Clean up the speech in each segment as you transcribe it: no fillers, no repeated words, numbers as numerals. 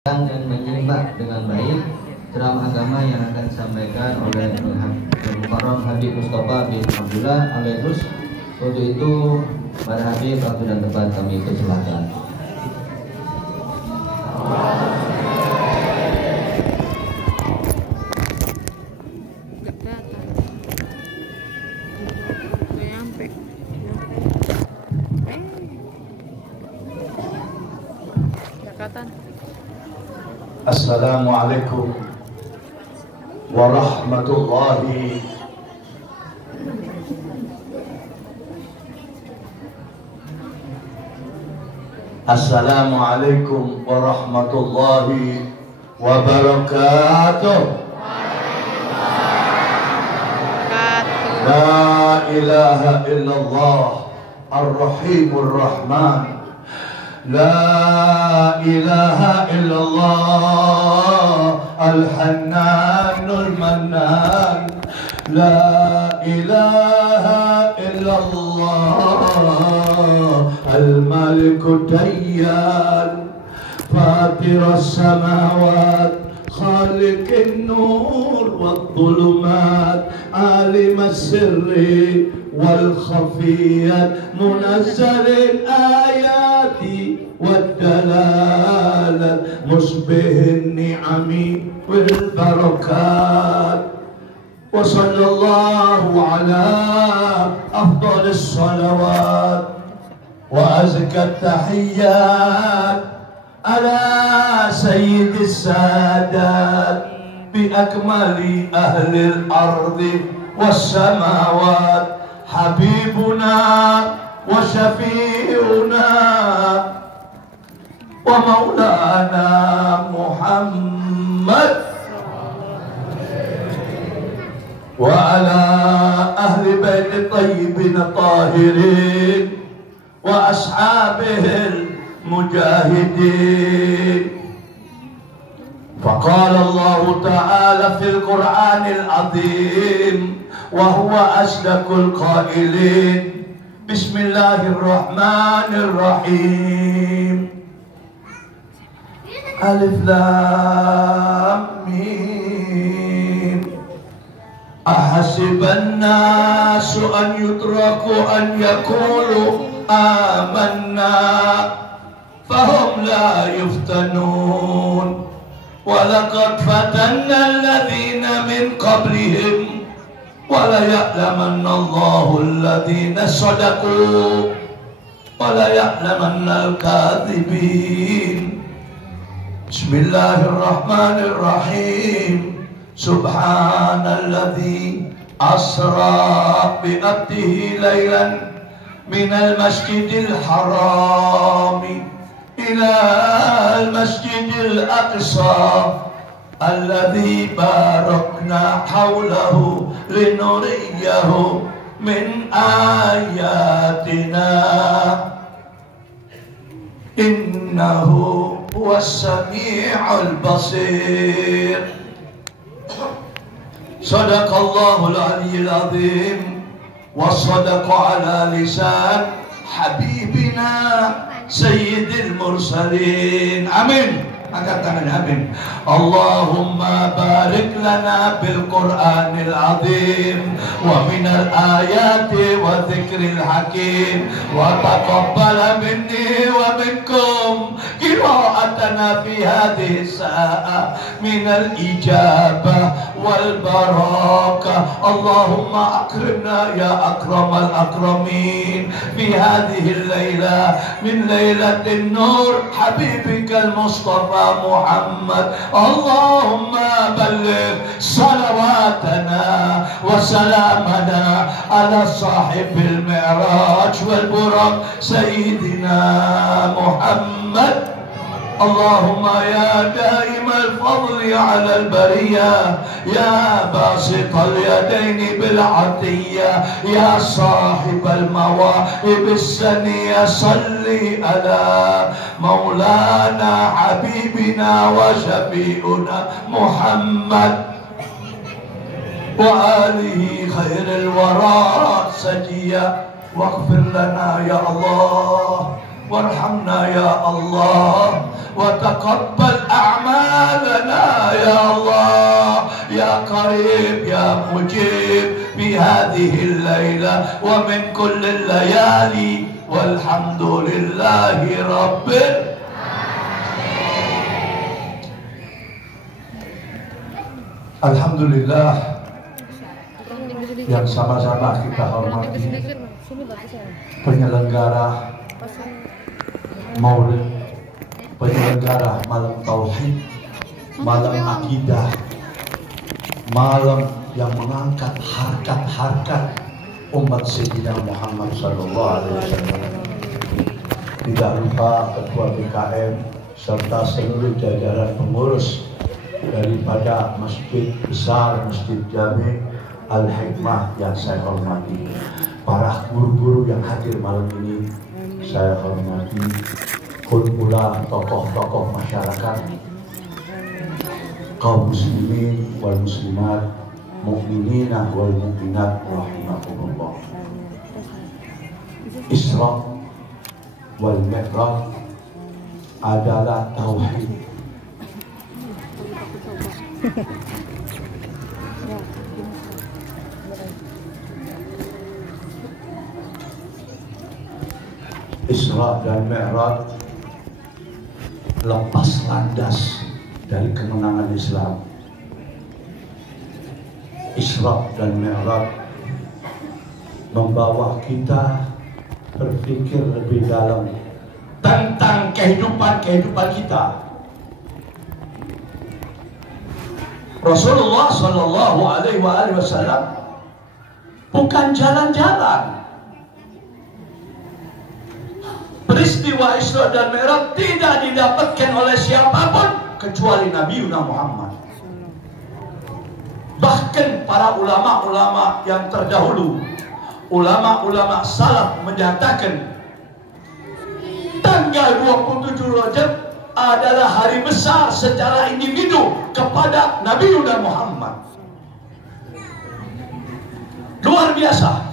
dan menyimak dengan baik ceramah agama yang akan disampaikan oleh Mukarram Habib Mustafa bin Abdullah Al-Idrus. Untuk itu, pada Habib, waktu dan tempat kami persilahkan. Assalamualaikum warahmatullahi Assalamualaikum warahmatullahi wabarakatuh. La ilaha illallah ar-rahimur rahman. La ilaha illallah al-hannanul mannan. La ilaha illallah al-malikud dayyan. Fatirus samawat khaliqin nur wal-dhulumat alimas sirri wal-khafiyat munazzalil ayati wad-dalalat musbihin ni'ami wal-barakat. Wa sallallahu ala afdalis salawat wa azkat tahiyyat ala sayyidis sadat bi akmali ahlil ardi was samawat habibuna wa syafi'una wa maulana Muhammad wa ala ahli baiti tayyibin tahirin wa ashabihil mujahidin. فقال الله تعالى في القرآن العظيم وهو أصدق القائلين بسم الله الرحمن الرحيم ألف لام ميم أحسب الناس أن يتركوا أن يقولوا آمنا فهم لا يفتنون ولقد فتنا الذين من قبلهم وليعلمن الله الذين صدقوا وليعلمن الكاذبين. بسم الله الرحمن الرحيم سبحان الذي أسرى بعبده ليلا من المسجد الحرام إلى المسجد الأقصى الذي باركنا حوله لنريه من آياتنا إنه هو السميع البصير. صدق الله العلي العظيم وصدق على لسان حبيبنا سيد المرسلين. آمين. Angkat tangan, amin. Allahumma barik lana bil Qur'anil azim wa minal ayati wa dzikril hakim wa taqabbal minni wa minkum qira'atana fi hadhihi sa'a minal ijabah wal barakah. Allahumma akrimna ya akramal akramin fi hadhihi al-laila min lailatin nur habibikal Mustafa Muhammad. Allahumma balligh salawatana wa salamana ala sahibil mi'raj wal buraq sayyidina Muhammad. اللهم يا دائم الفضل على البرية يا باسط اليدين بالعطية يا صاحب المواهب السنية صل على مولانا حبيبنا وشفيعنا محمد وآله خير الورى سجيا واغفر لنا يا الله وارحمنا يا الله وتقبل أعمالنا يا الله يا قريب يا مجيب في هذه الليلة ومن كل الليالي والحمد لله رب Alhamdulillah yang sama-sama kita hormati penyelenggara Maulid, penyelenggara malam tauhid, malam akidah, malam yang mengangkat harkat-harkat umat Sayyidina Muhammad SAW. Tidak lupa Ketua BKM serta seluruh jajaran pengurus daripada Masjid Besar, Masjid Jami Al-Hikmah yang saya hormati, para guru-guru yang hadir malam ini saya hormati, pun pula tokoh-tokoh masyarakat, kaum muslimin wal muslimat, mukminina wal mukminat rahimakumullah. Isra wal Mi'raj adalah tauhid. Isra dan Mi'raj lepas landas dari kemenangan Islam. Isra dan Mi'raj membawa kita berpikir lebih dalam tentang kehidupan kita. Rasulullah Shallallahu Alaihi Wasallam bukan jalan-jalan. Peristiwa Isra dan Mi'raj tidak didapatkan oleh siapapun kecuali Nabi Muhammad. Bahkan para ulama-ulama yang terdahulu, ulama-ulama salaf menyatakan tanggal 27 Rajab adalah hari besar secara individu kepada Nabi Muhammad. Luar biasa.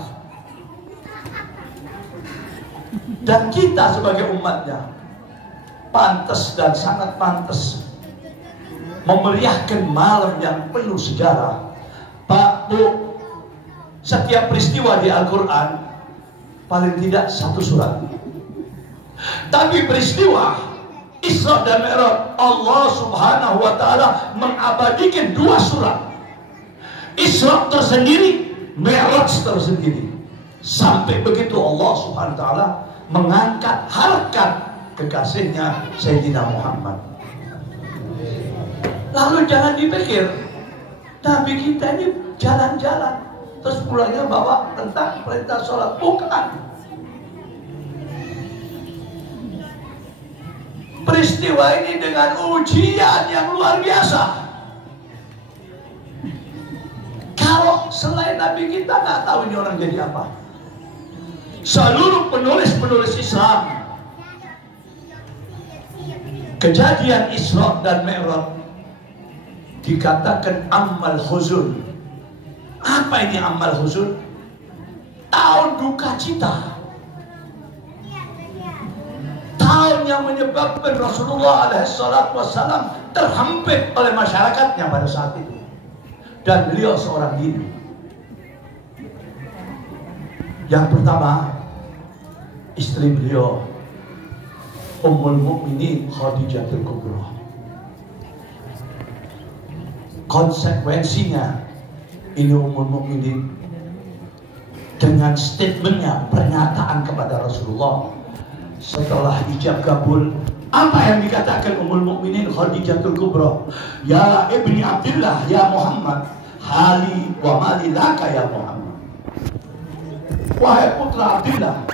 Dan kita sebagai umatnya pantas dan sangat pantas memeriahkan malam yang penuh sejarah. Pak, Bu, setiap peristiwa di Al-Quran paling tidak satu surat. Tapi peristiwa Isra dan Mi'raj Allah Subhanahu wa Ta'ala mengabadikan 2 surat. Isra tersendiri, Mi'raj tersendiri. Sampai begitu Allah Subhanahu wa Ta'ala mengangkat harkat kekasihnya Sayyidina Muhammad. Lalu jangan dipikir Nabi kita ini jalan-jalan terus pulangnya bawa tentang perintah sholat. Bukan. Peristiwa ini dengan ujian yang luar biasa. Kalau selain Nabi kita nggak tahu ini orang jadi apa. Seluruh penulis-penulis Islam, kejadian Isra dan Mi'raj dikatakan amal huzun. Apa ini amal huzun? Tahun duka cita. Tahun yang menyebabkan Rasulullah SAW terhampir oleh masyarakatnya pada saat itu. Dan beliau seorang diri. Yang pertama, istri beliau Ummul Mukminin Khadijatul Kubra. Konsekuensinya ini Ummul Mukminin dengan statementnya, pernyataan kepada Rasulullah setelah ijab kabul, apa yang dikatakan Ummul Mukminin Khadijatul Kubra? Ya ibni Abdillah, ya Muhammad, hali wa mali laka ya Muhammad. Wahai putra Abdillah,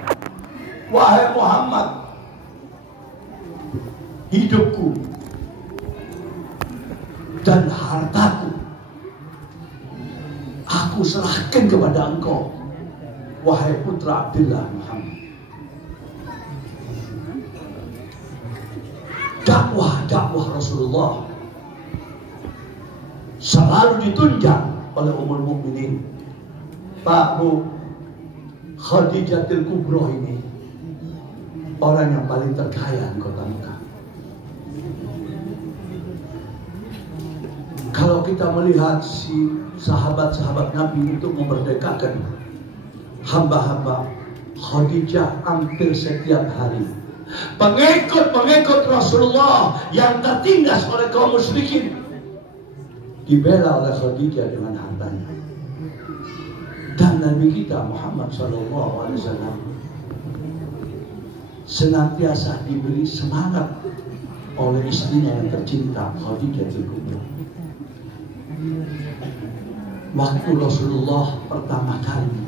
wahai Muhammad, hidupku dan hartaku aku serahkan kepada engkau, wahai putra Abdillah Muhammad. Dakwah Rasulullah selalu ditunjang oleh Ummul Mukminin. Pak, Bu, Khadijatul Kubra ini orang yang paling terkaya di kota Mekah. Kalau kita melihat si sahabat-sahabat Nabi untuk memerdekakan hamba-hamba, Khadijah hampir setiap hari pengikut-pengikut Rasulullah yang tertindas oleh kaum musyrikin dibela oleh Khadijah dengan hartanya. Dan Nabi kita Muhammad SAW senantiasa diberi semangat oleh istrinya yang tercinta, Khadijah Kubra. Waktu Rasulullah pertama kali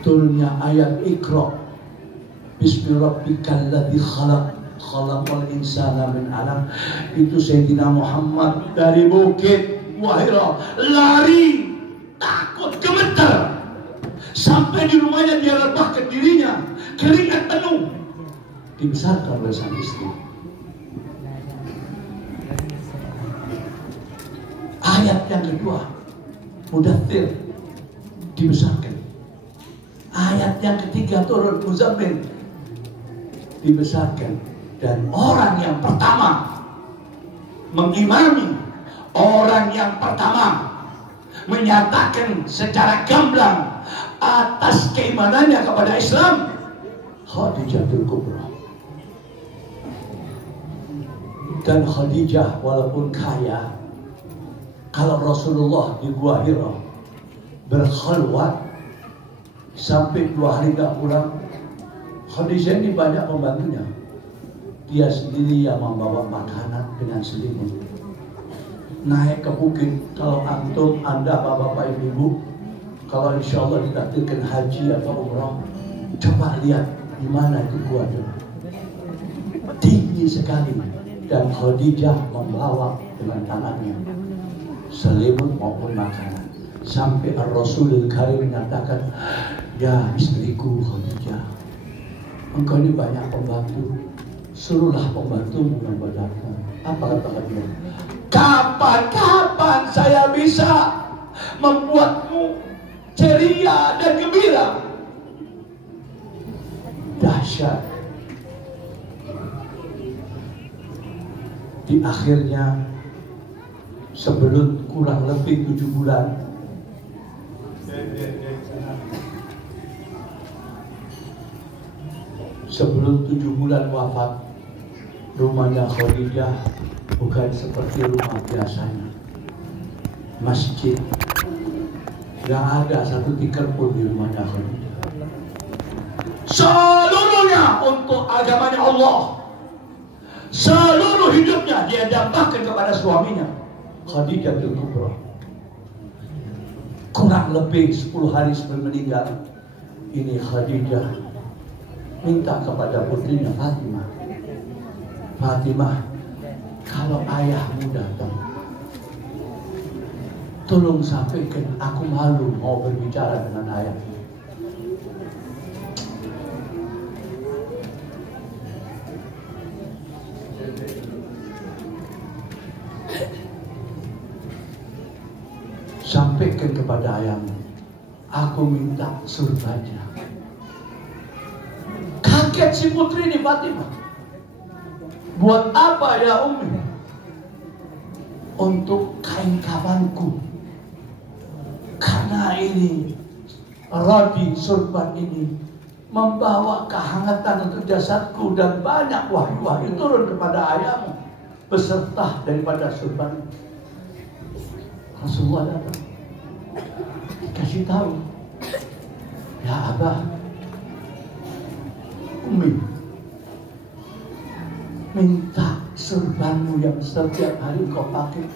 turunnya ayat Iqra, Bismi rabbikal ladzi khalaq, khalaqal insana min 'alaq, itu Sayyidina Muhammad dari bukit Wahira lari, takut, gemetar, sampai di rumahnya dia rebahkan dirinya, keringat penuh, dibesarkan oleh sang istri. Ayat yang kedua, Mudaththir, dibesarkan. Ayat yang ketiga turun, Muzammil, dibesarkan. Dan orang yang pertama mengimami, orang yang pertama menyatakan secara gamblang atas keimanannya kepada Islam, Khadijah Kubra. Dan Khadijah walaupun kaya, kalau Rasulullah di Gua Hira berkhalwat sampai 2 hari gak pulang, Khadijah ini banyak pembantunya. Dia sendiri yang membawa makanan dengan selimut. Naik ke bukit, kalau antum, anda, bapak-bapak, ibu-ibu, kalau insya Allah ditakdirkan haji atau umrah, coba lihat di mana itu Gua Hira. Tinggi sekali. Dan Khadijah membawa dengan tangannya selimut maupun makanan. Sampai Ar-Rasulul Karim menyatakan, ya istriku Khadijah, engkau ini banyak pembantu, suruhlah pembantumu yang berdatang. Apa kata dia? Kapan-kapan saya bisa membuatmu ceria dan gembira. Dahsyat. Di akhirnya, sebelum kurang lebih 7 bulan, sebelum 7 bulan wafat, rumahnya Khadijah bukan seperti rumah biasanya. Masjid, gak ada satu tikar pun di rumahnya Khadijah. Seluruhnya untuk agamanya Allah. Seluruh hidupnya dia dambakan kepada suaminya, Khadijah Kubra. Kurang lebih 10 hari sebelum meninggal, ini Khadijah minta kepada putrinya Fatimah, Fatimah, kalau ayahmu datang, tolong sampaikan, aku malu mau berbicara dengan ayahmu. Sampaikan kepada ayahmu, aku minta surganya. Kaget si putri ini Fatimah. Buat apa ya Umi? Untuk kain kafanku. Karena ini rodi surban ini membawa kehangatan untuk jasadku, dan banyak wahyu-wahyu turun kepada ayahmu beserta daripada surban. Rasulullah datang, dikasih tahu, ya Abah, Umi minta surbanmu yang setiap hari kau pakai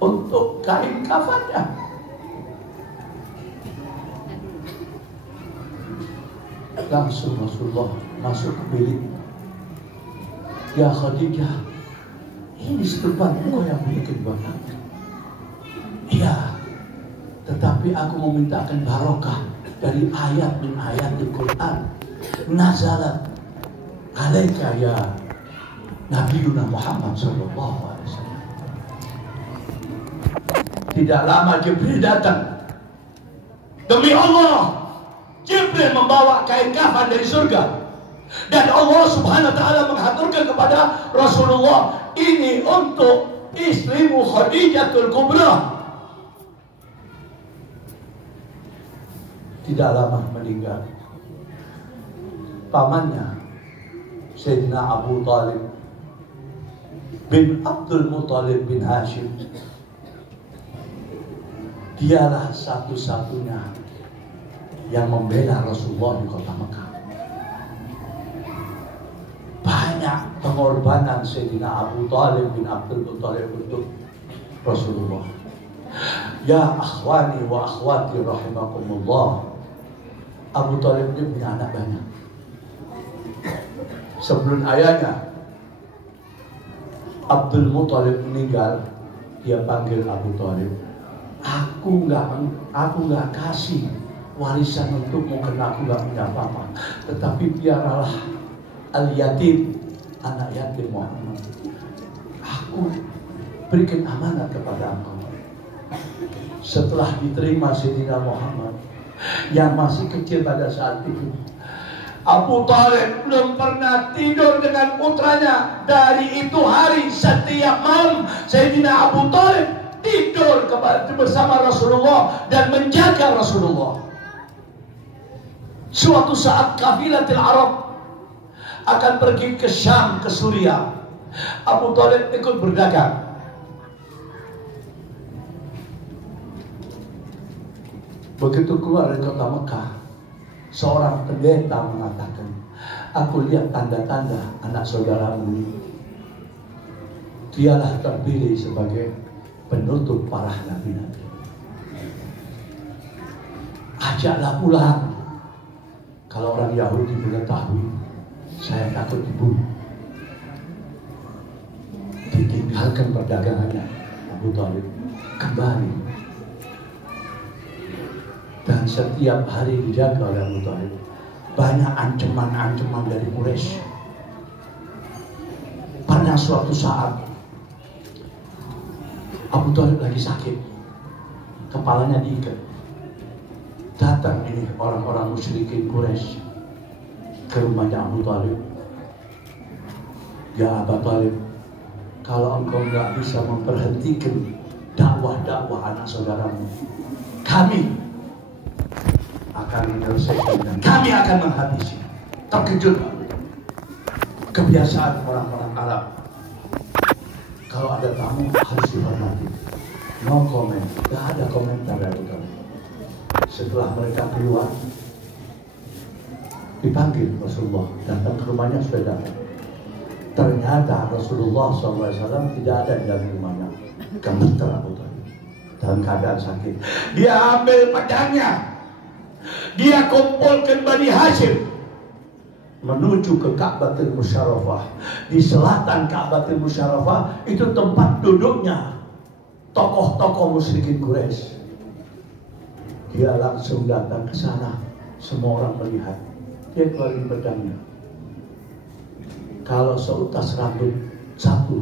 untuk kain kafannya. Langsung Rasulullah masuk ke bilik. Ya Khadijah, ini surban engkau yang bikin buat aku. Iya, tetapi aku memintakan barokah dari ayat min ayat Al-Quran. Nazalat alaika ya Nabiuna Muhammad SAW. Tidak lama Jibril datang. Demi Allah, Jibril membawa kain kafan dari surga. Dan Allah subhanahu wa ta'ala menghaturkan kepada Rasulullah, ini untuk istrimu Khadijatul Kubra. Tidak lama meninggal, pamannya Sayyidina Abu Talib bin Abdul Muttalib bin Hashim, dialah satu-satunya yang membela Rasulullah di kota Mekah. Banyak pengorbanan Sayyidina Abu Talib bin Abdul Muttalib untuk Rasulullah. Ya akhwani wa akhwati rahimakumullah, Abu Talib ini punya anak banyak. Sebelum ayahnya Abdul Muttalib meninggal, dia panggil Abu Talib, aku nggak kasih warisan untukmu karena aku nggak punya apa-apa, tetapi biarlah al-yatim, anak yatim Muhammad, aku berikan amanat kepada engkau. Setelah diterima Sayyidina Muhammad yang masih kecil pada saat itu, Abu Talib belum pernah tidur dengan putranya. Dari itu hari, setiap malam Sayyidina Abu Talib tidur bersama Rasulullah dan menjaga Rasulullah. Suatu saat kafilatul Arab akan pergi ke Syam, ke Suriah. Abu Talib ikut berdagang. Begitu keluar dari kota Mekah, seorang pendeta mengatakan, aku lihat tanda-tanda anak saudaramu ini. Dialah terpilih sebagai penutup para nabi-nabi. Ajaklah pulang. Kalau orang Yahudi mengetahui, saya takut dibunuh. Ditinggalkan perdagangannya, Abu Talib kembali. Dan setiap hari dijaga oleh Abu Talib. Banyak ancaman-ancaman dari Quraisy. Pernah suatu saat Abu Talib lagi sakit, kepalanya diikat. Datang ini orang-orang musyrikin Quraisy ke rumahnya Abu Talib. Ya Abu Talib, kalau engkau nggak bisa memperhentikan dakwah-dakwah anak saudaramu, kami akan menyelesaikan dan kami akan menghabisi. Terkejut. Kebiasaan orang-orang Arab, kalau ada tamu harus dihormati. No comment, tidak ada komentar dari kami. Setelah mereka keluar, dipanggil Rasulullah, datang ke rumahnya sudah datang. Ternyata Rasulullah SAW tidak ada di dalam rumahnya. Gemeter Abu Talib dalam keadaan sakit. Dia ambil pedangnya, dia kumpulkan Bani Hashim menuju ke Ka'batul Musyarrafah. Di selatan Ka'batul Musyarrafah itu tempat duduknya tokoh-tokoh musyrikin Quraisy. Dia langsung datang ke sana, semua orang melihat. Dia keluarin pedangnya. Kalau seutas rambut jatuh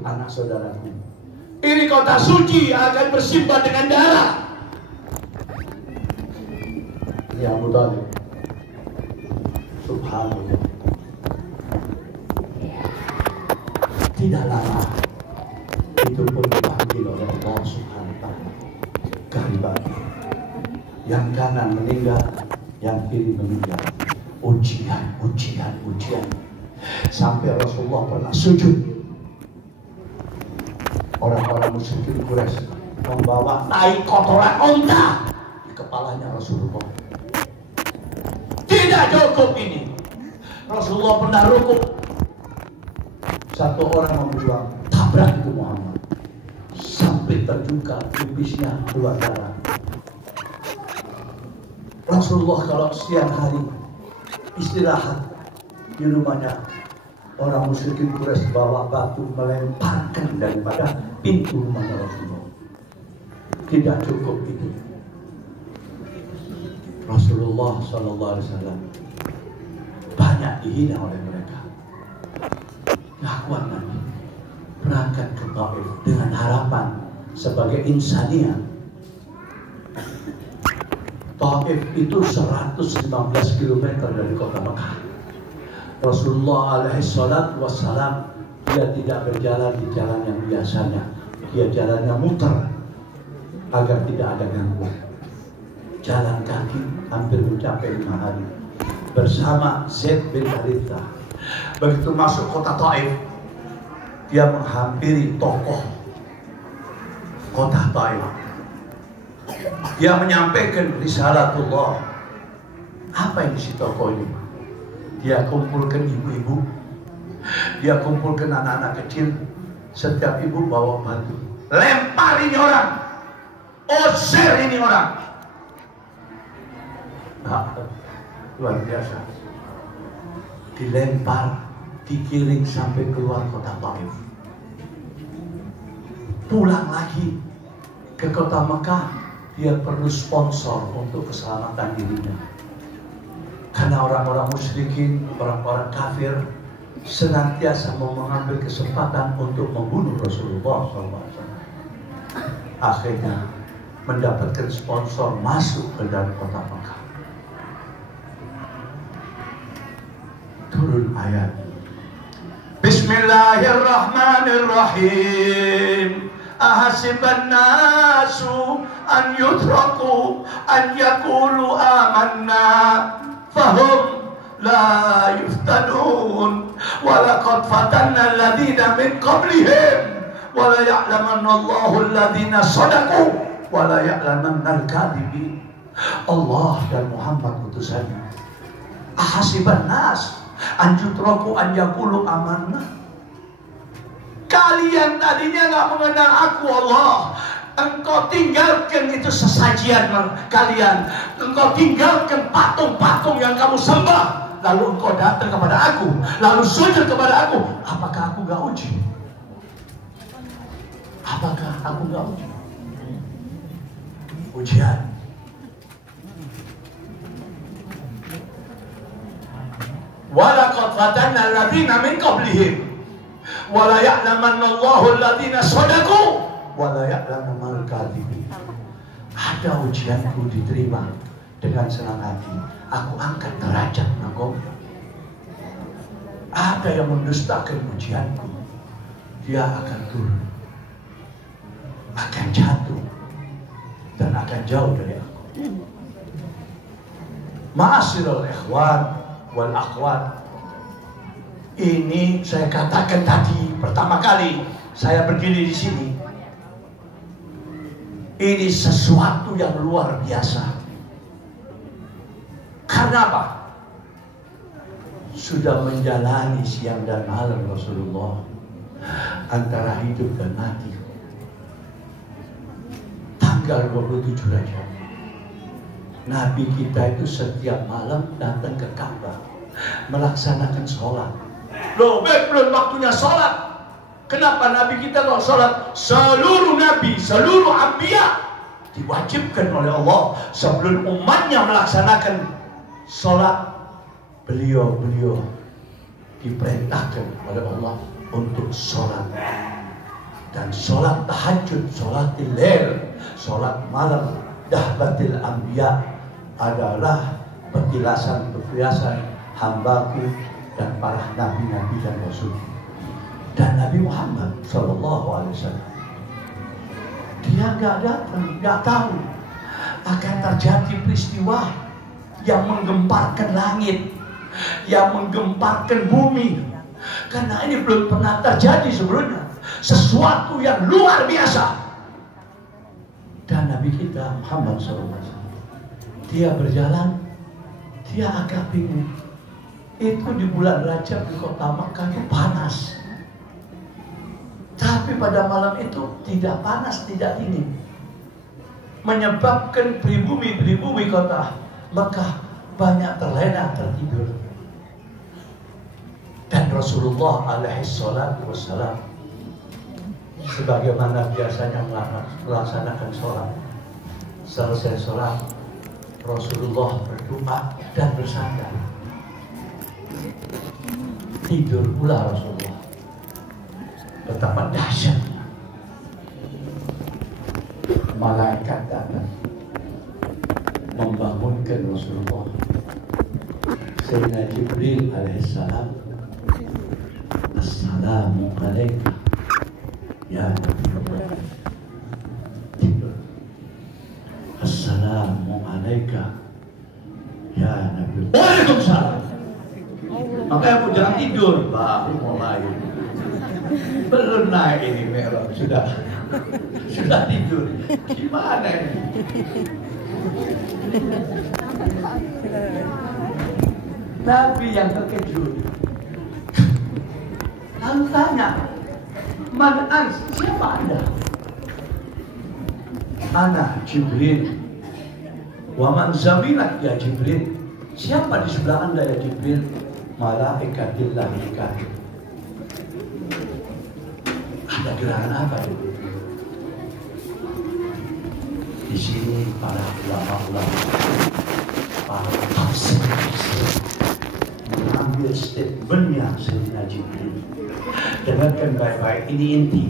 anak saudaraku, ini kota suci akan bersimbah dengan darah. Ya Abu Talib, subhanallah, tidak lama itu pun dipanggil oleh Allah subhanahu wa ta'ala. Karibat, yang kanan meninggal, yang kiri meninggal. Ujian. Sampai Rasulullah pernah sujud. Orang-orang musyrikin Quraisy membawa tai kotoran unta di kepalanya Rasulullah. Tidak cukup ini. Rasulullah pernah rukuk. Satu orang membuang, tabrak itu Muhammad sampai terluka, pipisnya keluar darah. Rasulullah kalau siang hari istirahat di rumahnya, orang musyrikin Quraisy bawa batu melemparkan daripada pintu rumahnya Rasulullah. Tidak cukup itu. Rasulullah SAW banyak dihina oleh mereka. Gak kuat Nabi berangkat ke Taif dengan harapan sebagai insaniah Taif itu 115 km dari kota Mekah. Rasulullah alaihi salatu wassalam, dia tidak berjalan di jalan yang biasanya. Dia jalannya muter agar tidak ada gangguan. Jalan kaki hampir mencapai 5 hari bersama Zaid bin Haritha. Begitu masuk kota Taif, dia menghampiri tokoh kota Taif. Dia menyampaikan risalatullah. Apa yang isi tokoh ini? Dia kumpulkan ibu-ibu, dia kumpulkan anak-anak kecil. Setiap ibu bawa batu, lempar ini orang, usir ini orang. Nah, luar biasa. Dilempar, dikiring sampai keluar kota Taif. Pulang lagi ke kota Mekah. Dia perlu sponsor untuk keselamatan dirinya. Karena orang-orang musyrikin, orang-orang kafir senantiasa mau mengambil kesempatan untuk membunuh Rasulullah SAW. Akhirnya mendapatkan sponsor masuk ke dalam kota Mekah. Turun ayat. Bismillahirrahmanirrahim. Ahasiban nasu an yutraku an yakulu amanna fahum la yuftanun walaqad fatanna alladhina min qablihim wala ya'lamanna Allahu alladhina sadaqu wala ya'lamanna al-kadhibin. Allah dan Muhammad utusannya. Ahasiban nas an yutraku an yakulu amanna. Kalian tadinya nggak mengenal aku Allah. Engkau tinggalkan itu sesajian kalian. Engkau tinggalkan patung-patung yang kamu sembah. Lalu engkau datang kepada aku, lalu sujud kepada aku. Apakah aku nggak uji? Apakah aku nggak uji? Ujian. Walaqad fatanna alladziina min qablihim wala ya'lamanna Allahu alladziina shadaqu wala ya'lamanna al-kadhibin. Ada ujianku diterima dengan senang hati. Aku angkat derajat engkau. Ada yang mendustakan ujianku, dia akan turun, akan jatuh, dan akan jauh dari aku. Ma'asyiral ikhwan wal akhwat. Ini saya katakan tadi pertama kali saya berdiri di sini. Ini sesuatu yang luar biasa. Karena apa? Sudah menjalani siang dan malam Rasulullah, antara hidup dan mati. Tanggal 27 Rajab, Nabi kita itu setiap malam datang ke Ka'bah melaksanakan sholat. Loh, belum waktunya sholat. Kenapa Nabi kita kalau sholat? Seluruh Nabi, seluruh Anbiya diwajibkan oleh Allah sebelum umatnya melaksanakan sholat. Beliau diperintahkan oleh Allah untuk sholat. Dan sholat tahajud, sholat lail, sholat malam, dahbatil anbiya adalah petilasan hambaku dan para nabi-nabi dan rasul. Dan Nabi Muhammad SAW, dia nggak datang, nggak tahu akan terjadi peristiwa yang menggemparkan langit, yang menggemparkan bumi. Karena ini belum pernah terjadi sebelumnya, sesuatu yang luar biasa. Dan Nabi kita Muhammad SAW, dia berjalan, dia agak bingung. Itu di bulan Rajab di kota Makkah itu panas. Tapi pada malam itu tidak panas, tidak dingin. Menyebabkan pribumi kota Makkah banyak terlena, tertidur. Dan Rasulullah alaihissalam sebagaimana biasanya melaksanakan sholat. Selesai sholat, Rasulullah berdoa dan bersandar. Tidur pula Rasulullah. Betapa dahsyatnya. Malaikat datang. membangunkan Rasulullah. Sayyidina Jibril alaihissalam, assalamu alaikum ya Nabi Allah. Tidur. Assalamu alaikum ya Nabi Allah. Waalaikumsalam. Makanya aku jangan tidur, baru mulai. Belum naik ini merah, sudah tidur. Gimana ini? Nabi yang terkejut. Lalu tanya, "Man anta? Siapa Anda?" "Ana Jibril." "Wa man zamilak ya Jibril?" "Siapa di sebelah Anda ya Jibril?" "Malaikatillah Mikail." Ada gerangan apa itu? Di sini para ulama-ulama, para tafsir mengambil statementnya Sayyidina Jibril. Dengarkan baik-baik, ini inti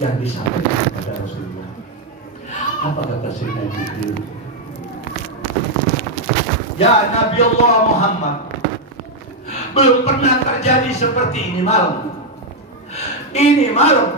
yang disampaikan kepada Rasulullah. Apa kata Sayyidina Jibril? "Ya Nabi Allah Muhammad, belum pernah terjadi seperti ini malam. Ini malam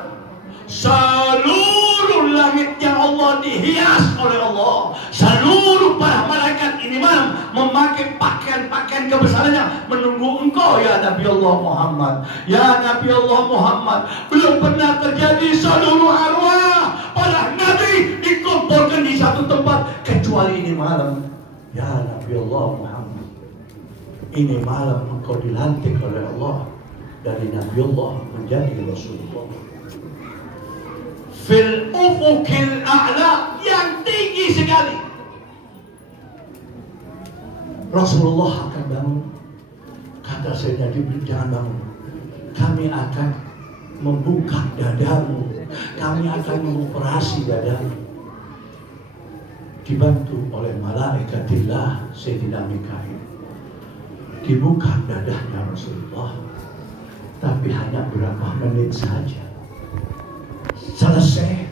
seluruh langit yang Allah dihias oleh Allah. Seluruh para malaikat ini malam memakai pakaian-pakaian kebesarannya menunggu engkau ya Nabi Allah Muhammad. Ya Nabi Allah Muhammad, belum pernah terjadi seluruh arwah para nabi dikumpulkan di satu tempat kecuali ini malam. Ya Nabi Allah Muhammad, ini malam engkau dilantik oleh Allah dari Nabi Allah menjadi Rasulullah. Fil ufukil a'la, yang tinggi sekali. Rasulullah akan bangun. Kata Sayyidina Jibril, "Jangan bangun. Kami akan membuka dadamu. Kami akan mengoperasi dadamu." Dibantu oleh malaikatillah Sayyidina Mikail. Dibuka dadanya Rasulullah. Tapi hanya berapa menit saja. Selesai.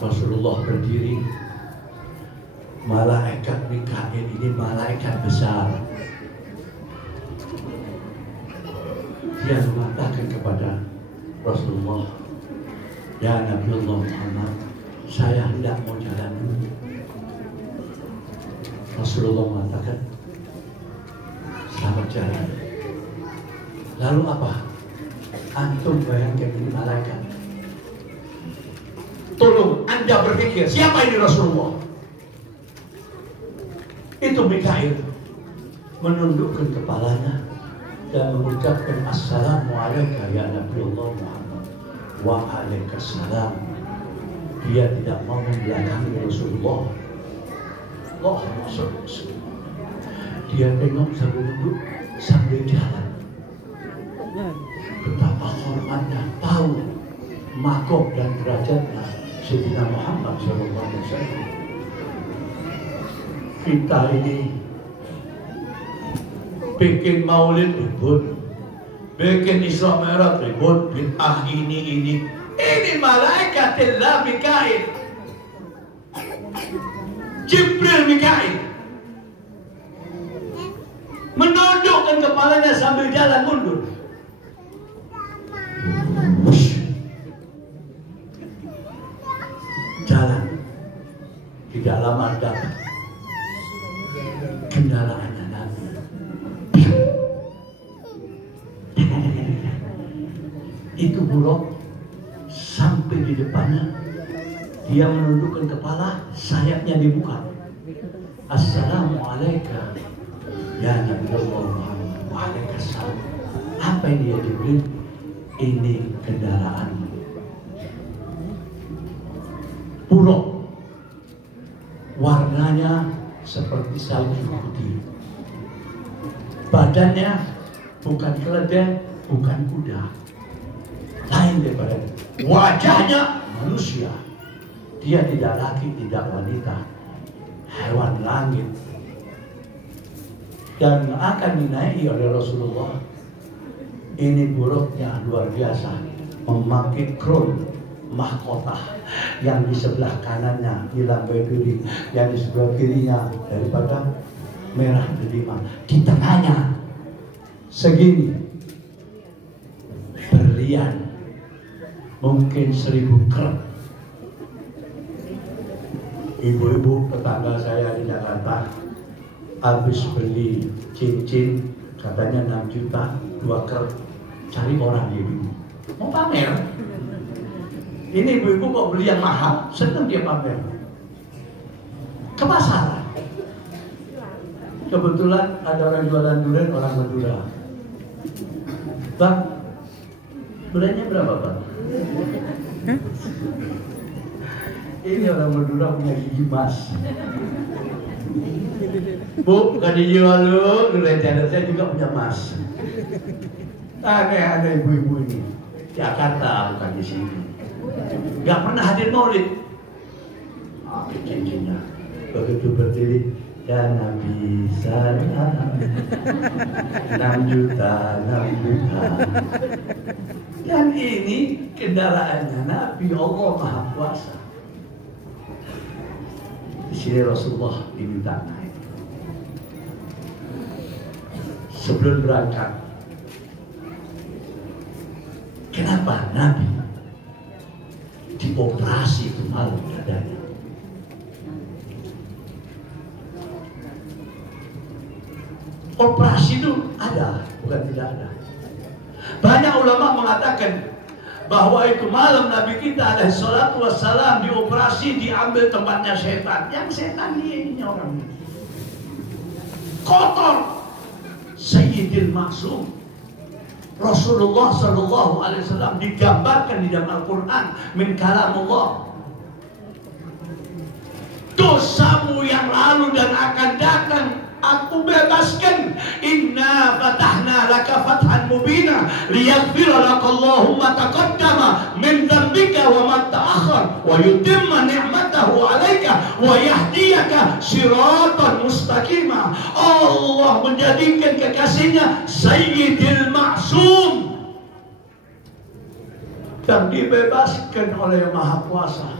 Rasulullah berdiri. Malaikat Mikail ini malaikat besar. Dia mengatakan kepada Rasulullah, "Ya Nabi Allah Muhammad, saya hendak mau jalan dulu." Rasulullah mengatakan, "Selamat jalan." Lalu apa? Antum bayangkan ini malaikat. Tolong Anda berpikir, siapa ini Rasulullah? Itu Mikail menundukkan kepalanya dan mengucapkan, "Assalamualaikum ya Nabi Allah Muhammad." Waalaikumsalam. Dia tidak mau membelakangi Rasulullah. Allah Rasul. Dia tengok sambil duduk, sambil jalan. Betapa hormatnya, tahu makom dan derajatnya Sayyidina Muhammad SAW. Kita ini bikin maulid ribut, bikin Isra Mi'raj ribut, bid'ah ini. Ini malaikatillah Mikail, Jibril Mikail, menundukkan kepalanya sambil jalan mundur. Jalan. Tidak lama datang kendaraannya Nabi. Itu buruk sampai di depannya. Dia menundukkan kepala, sayapnya dibuka. "Assalamualaikum ya Nabi Allah Muhammad." "Waalaikumsalam." Apa ini ya Jibril? "Ini kendaraan buruk, warnanya seperti salju putih, badannya bukan keledai, bukan kuda, lain daripada wajahnya manusia. Dia tidak laki, tidak wanita, hewan langit, dan akan dinaiki oleh Rasulullah." Ini buruknya luar biasa, memakai crown, mahkota, yang di sebelah kanannya hilang berduri, yang di sebelah kirinya daripada merah delima, di tengahnya segini berlian, mungkin 1000 krep. Ibu-ibu tetangga saya di Jakarta habis beli cincin katanya 6 juta 2 krep, cari orang ibu mau pamer. Ini ibu-ibu mau beli yang mahal, senang dia pamer. Ke pasar. Kebetulan ada orang jualan durian, orang Madura. Bang, duriannya berapa Bang? Ini orang Madura punya gigi emas. Bu, bukan dijual lu, durian jadar saya juga punya emas. Aneh-aneh ibu-ibu ini. Jakarta bukan di sini. Gak pernah hadir maulid. Cincinnya begitu berdiri, ya Nabi salam 6 juta. Yang ini kendaraannya Nabi Allah Maha Kuasa. Di sini Rasulullah diminta naik. Sebelum berangkat, kenapa Nabi dioperasi itu malam dadanya? Operasi itu ada, bukan tidak ada. Banyak ulama mengatakan bahwa itu malam Nabi kita alaihi salatu wassalam dioperasi, diambil tempatnya setan. Yang setan ini orang kotor. Sayyidil Maksum Rasulullah sallallahu alaihi wasallam digambarkan di dalam Al-Quran min kalamullah. Dosamu yang lalu dan akan datang aku bebaskan. Inna fatahna laka fathan mubina liyaghfira lakallahu ma taqaddama min dhanbika wa ma ta'akhkhar wa yutimma ni'matahu 'alaika wa yahdiyaka siratan mustaqima. Allah menjadikan kekasihnya Sayyidil Maksum dan dibebaskan oleh Yang Maha Kuasa.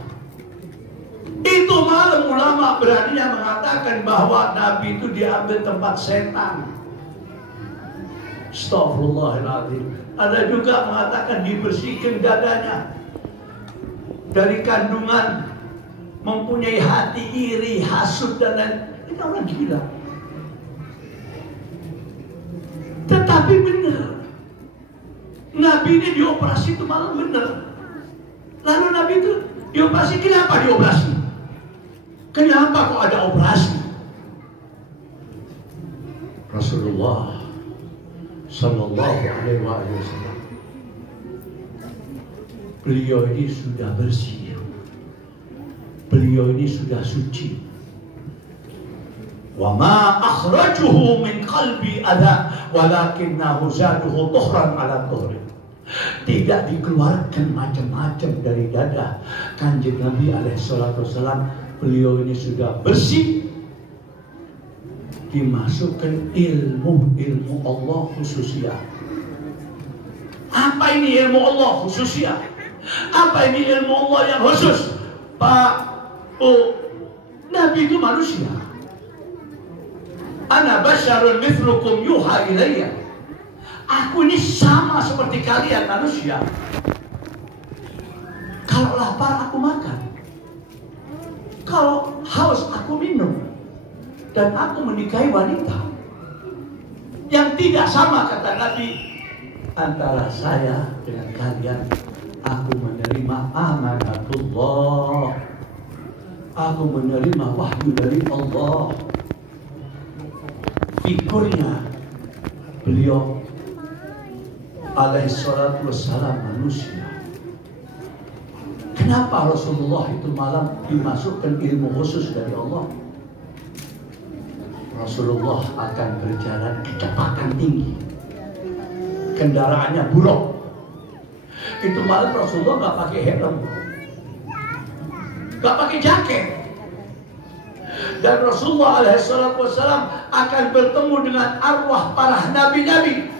Itu malam ulama beraninya mengatakan bahwa Nabi itu diambil tempat setan. Astaghfirullahaladzim. Ada juga mengatakan dibersihkan dadanya dari kandungan, mempunyai hati iri, hasud dan lain. Ini orang gila. Tetapi benar, Nabi ini dioperasi itu malam benar. Lalu Nabi itu dioperasi, kenapa dioperasi? Kenapa kok ada operasi? Rasulullah sallallahu alaihi wasallam, beliau ini sudah bersih, beliau ini sudah suci. Wa ma akhrajuhu min qalbi adha walakinnahu zaduhu tuhran ala tuhri. Tidak dikeluarkan macam-macam dari dada Kanjeng Nabi alaihi salatu wassalam. Beliau ini sudah bersih, dimasukkan ilmu Allah khususiyah. Apa ini ilmu Allah khususiyah? Apa ini ilmu Allah yang khusus? Pak, Nabi itu manusia. Ana basyarun mithlukum yuha ilayya. Aku ini sama seperti kalian manusia. Kalau lapar aku makan, kalau haus aku minum, dan aku menikahi wanita. Yang tidak sama, kata Nabi, antara saya dengan kalian, aku menerima amanatullah, aku menerima wahyu dari Allah. Figurnya beliau alaihi salatu wassalam manusia. Kenapa Rasulullah itu malam dimasukkan ilmu khusus dari Allah? Rasulullah akan berjalan kecepatan tinggi, kendaraannya buruk. Itu malam Rasulullah nggak pakai helm, nggak pakai jaket, dan Rasulullah alaihissalam akan bertemu dengan arwah para nabi-nabi.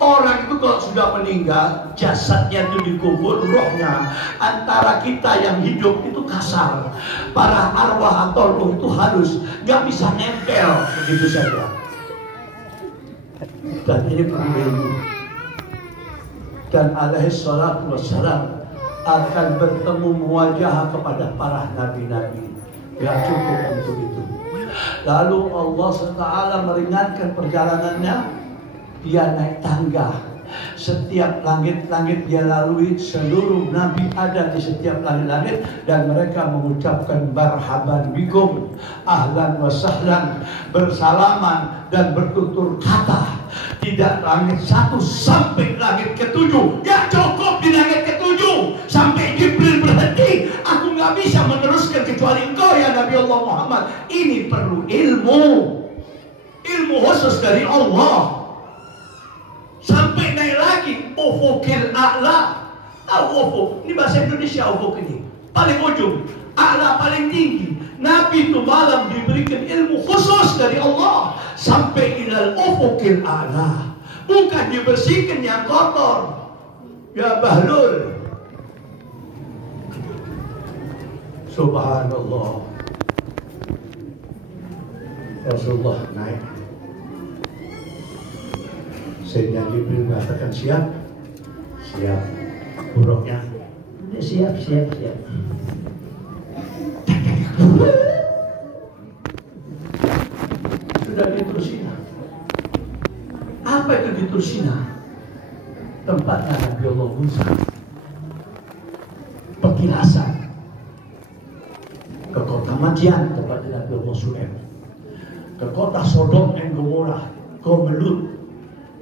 Orang itu kalau sudah meninggal, jasadnya itu dikubur, rohnya antara kita yang hidup itu kasar. Para arwah atau roh itu halus, nggak bisa nempel begitu saja. Dan ini perlu ilmu. Dan alaihi salatu wassalam akan bertemu muwajah kepada para nabi-nabi. Ya cukup untuk itu. Lalu Allah SWT meringankan perjalanannya. Dia naik tangga. Setiap langit-langit dia lalui, seluruh nabi ada di setiap langit-langit, dan mereka mengucapkan marhaban bikum, ahlan wa sahlan, bersalaman dan bertutur kata. Tidak langit 1 sampai langit ke-7. Gak cukup di langit ke-7 sampai Jibril berhenti. Aku gak bisa meneruskan kecuali engkau ya Nabi Allah Muhammad. Ini perlu ilmu, ilmu khusus dari Allah. Sampai naik lagi ufukil a'la. Tahu ufuk? Ini bahasa Indonesia ufuk ini. Paling ujung, a'la paling tinggi. Nabi itu malam diberikan ilmu khusus dari Allah sampai ilal ufukil a'la. Bukan dibersihkan yang kotor. Ya Bahlul. Subhanallah. Rasulullah naik. Sayyidina Jibril mengatakan siap, siap. Buruknya siap. Sudah di Tursina. Apa itu di Tursina? Tempatnya Nabi Allah Musa. Pekilasan ke kota Madian, tempatnya Nabi Allah Shu'aib. Ke kota Sodom dan Gomorrah, kaum Lut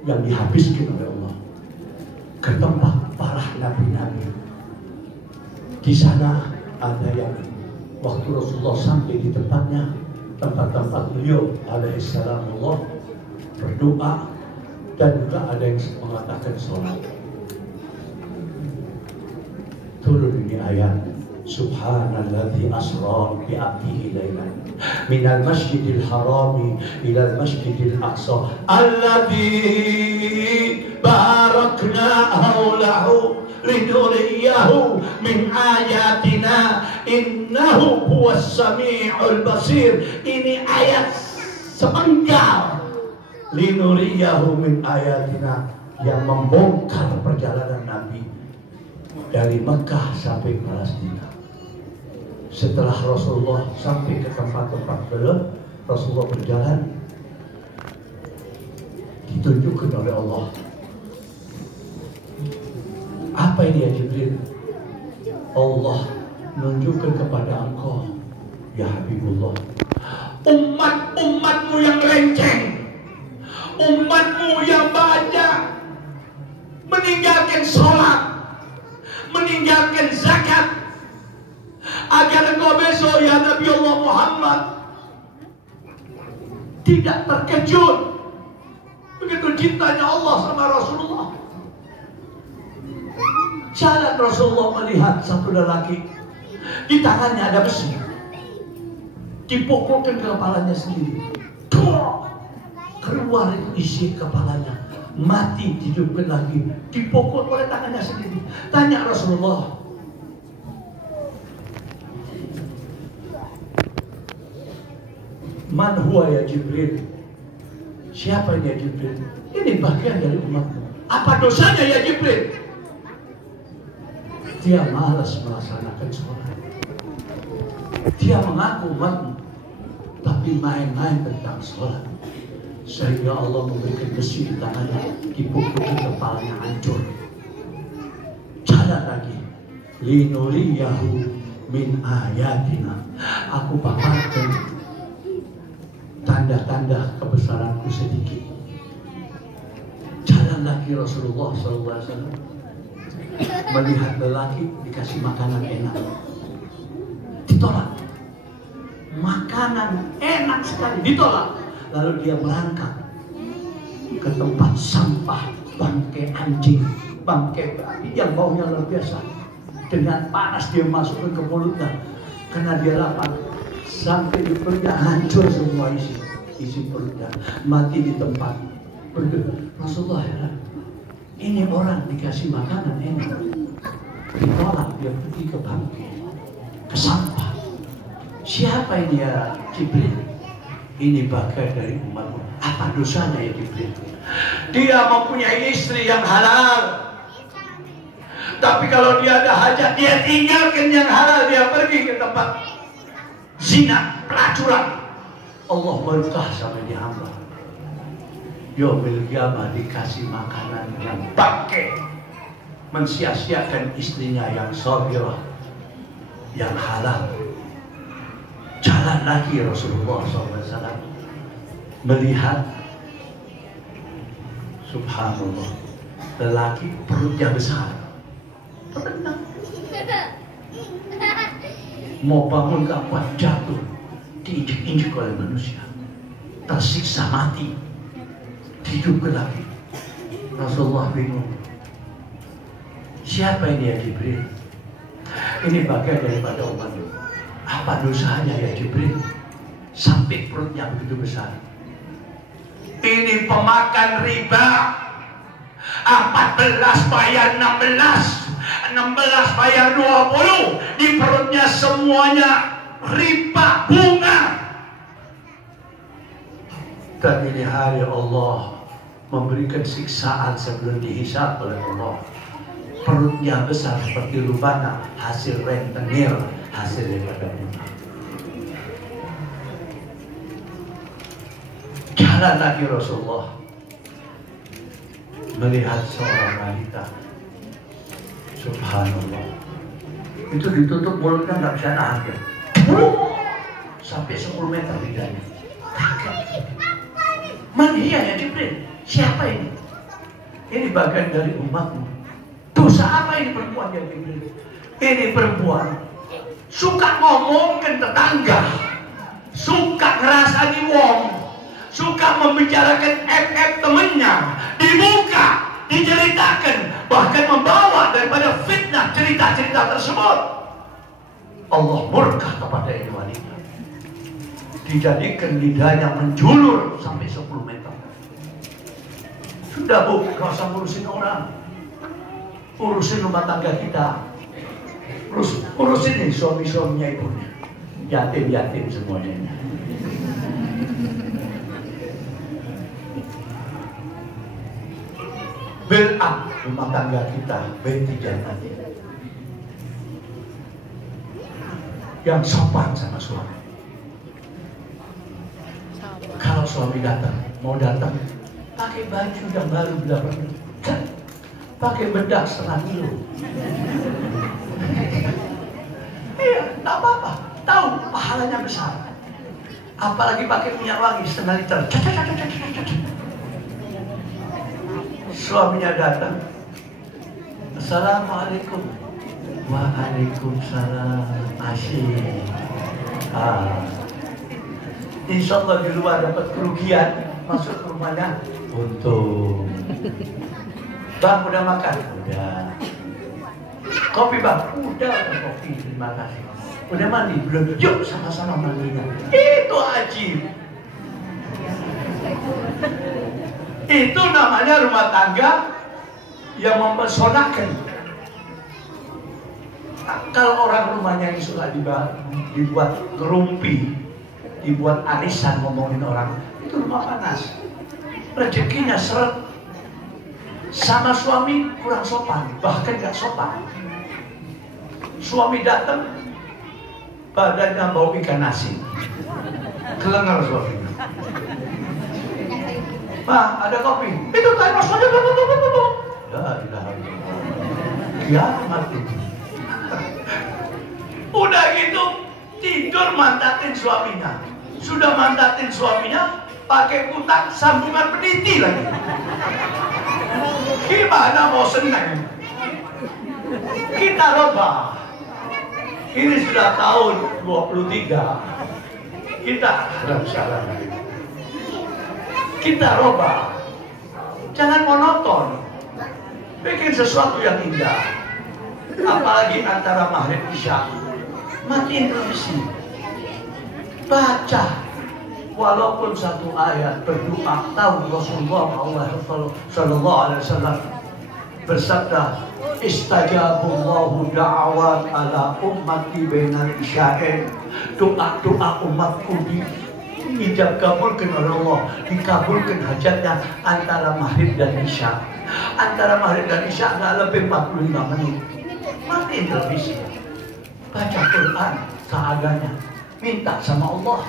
yang dihabiskan oleh Allah. Ke tempat para nabi-nabi. Di sana ada yang waktu Rasulullah sampai di tempatnya, tempat-tempat beliau alaihi salam Allah berdoa, dan juga ada yang mengatakan sholat. Turun ini ayat, Subhanalladzi asra bi 'abdihi lailan minal masjidil harami ilal masjidil aqsa alladzi barakna haulahu linuriyahu min ayatina innahu huwas sami'ul basir. Ini ayat sepenggal linuriyahu min ayatina, yang membongkar perjalanan Nabi dari Mekah sampai Palestina. Setelah Rasulullah sampai ke tempat-tempat beliau, Rasulullah berjalan, ditunjukkan oleh Allah. Apa ini ya Jibril? Allah menunjukkan kepada engkau, ya Habibullah, umat-umatmu yang lenceng, umatmu yang banyak meninggalkan sholat, meninggalkan zakat, agar engkau besok ya Nabi Allah Muhammad tidak terkejut. Begitu cintanya Allah sama Rasulullah. Jalan Rasulullah melihat satu lelaki, di tangannya ada besi, dipukulkan ke kepalanya sendiri. Keluar itu isi kepalanya, mati, dihidupkan lagi, dipukul oleh tangannya sendiri. Tanya Rasulullah, man huwa ya Jibril? Siapa ya Jibril? Ini bagian dari umatmu. Apa dosanya ya Jibril? Dia malas melaksanakan sholat. Dia mengaku umatmu, tapi main-main tentang sholat. Sehingga Allah memberikan besi di tangannya, dipukul kepalanya hancur. Jalan lagi, linuriyahu min ayatina. Aku paparkan tanda-tanda kebesaranku sedikit. Jalan lagi Rasulullah SAW, melihat lelaki dikasih makanan enak, ditolak. Makanan enak sekali, ditolak. Lalu dia berangkat ke tempat sampah, bangkai anjing, bangkai babi yang baunya luar biasa. Dengan panas dia masukkan ke mulutnya, karena dia lapar. Sampai di perutnya hancur semua isi perutnya, mati di tempat. Rasulullah heran. Ini orang dikasih makanan enak, ditolak, dia pergi ke bangkai, ke sampah. Siapa ini ya Jibril? Ini bagian dari umatmu. Apa dosanya ya Jibril? Dia mempunyai istri yang halal. Tapi kalau dia ada hajat, dia tinggalkan yang halal, dia pergi ke tempat zina, pelacuran. Allah berkah sama dia hamba. Yaumil qiyamah dikasih makanan yang bangke, mensia-siakan istrinya yang sabirah, yang halal. Jalan lagi Rasulullah SAW melihat, subhanallah, lelaki perutnya besar, tenang, mau bangun gak kuat, jatuh, diinjek-injek oleh manusia, tersiksa mati, hidup lagi. Rasulullah bingung, siapa ini ya Jibril? Ini bagian daripada umatmu. Apa dosanya ya Jibril sampai perutnya begitu besar? Ini pemakan riba. 14 bayar 16, 16 bayar 20, di perutnya semuanya riba bunga. Dan ini hari Allah memberikan siksaan sebelum dihisab oleh Allah. Perutnya besar seperti lubana, hasil rentenir, hasil daripada bunga. Jalan lagi Rasulullah melihat seorang wanita, subhanallah, itu ditutup mulutnya nggak bisa nahan, sampai 10 meter lidahnya. Man hiya ya Jibril? Siapa ini? Ini bagian dari umatmu. Dosa apa ini perempuan ya Jibril? Ini perempuan suka ngomong ke tetangga, suka ngerasani wong, suka membicarakan FF temennya, dibuka, diceritakan, bahkan membawa daripada fitnah cerita-cerita tersebut. Allah murka kepada ini wanita, dijadikan lidahnya menjulur sampai 10 meter. Sudah Bu, gak usah ngurusin orang, urusin rumah tangga kita, urusin nih suami-suaminya ibunya, yatim-yatim semuanya. Build up rumah tangga kita, binti jantan, yang sopan sama suami. Kalau suami datang, mau datang, pakai baju yang baru dapat, pakai bedak 1/2 kilo. Iya, tak apa-apa. Tahu pahalanya besar. Apalagi pakai minyak wangi 1/2 liter. Suaminya datang, Assalamualaikum. Waalaikumsalam. Asyik. Insya Allah di luar dapat kerugian, masuk ke rumahnya untung. Bang udah makan? Udah. Kopi bang? Udah kopi, terima kasih. Udah mandi? Belum? Yuk sama-sama mandinya. Itu ajib. Itu namanya rumah tangga yang mempesonakan. Kalau orang rumahnya yang suka dibuat ngerumpi, dibuat arisan ngomongin orang, itu rumah panas. Rezekinya seret. Sama suami kurang sopan, bahkan gak sopan. Suami datang, badannya bau ikan asin, kelengar suaminya. Pak, ada kopi. Itu kan maksudnya. Ya, kiamat itu. Udah gitu tidur mantatin suaminya. Sudah mantatin suaminya, pakai kutang sambungan peniti lagi. Gimana mau senang? Kita robah. Ini sudah tahun 23. Kita salah. Kita robah. Jangan monoton. Bikin sesuatu yang indah. Apalagi antara maghrib isya. Matiin televisi. Baca. walaupun satu ayat berdoa. Tahu Rasulullah sallallahu alaihi wasallam bersabda, istajabullahu da'awat ala ummati bainal isya'in. Doa-doa umatku diijab kabulkan oleh Allah, dikabulkan hajatnya antara maghrib dan isya. Antara maghrib dan isya nggak lebih 45 menit. Matiin televisi, baca Quran seadanya, minta sama Allah.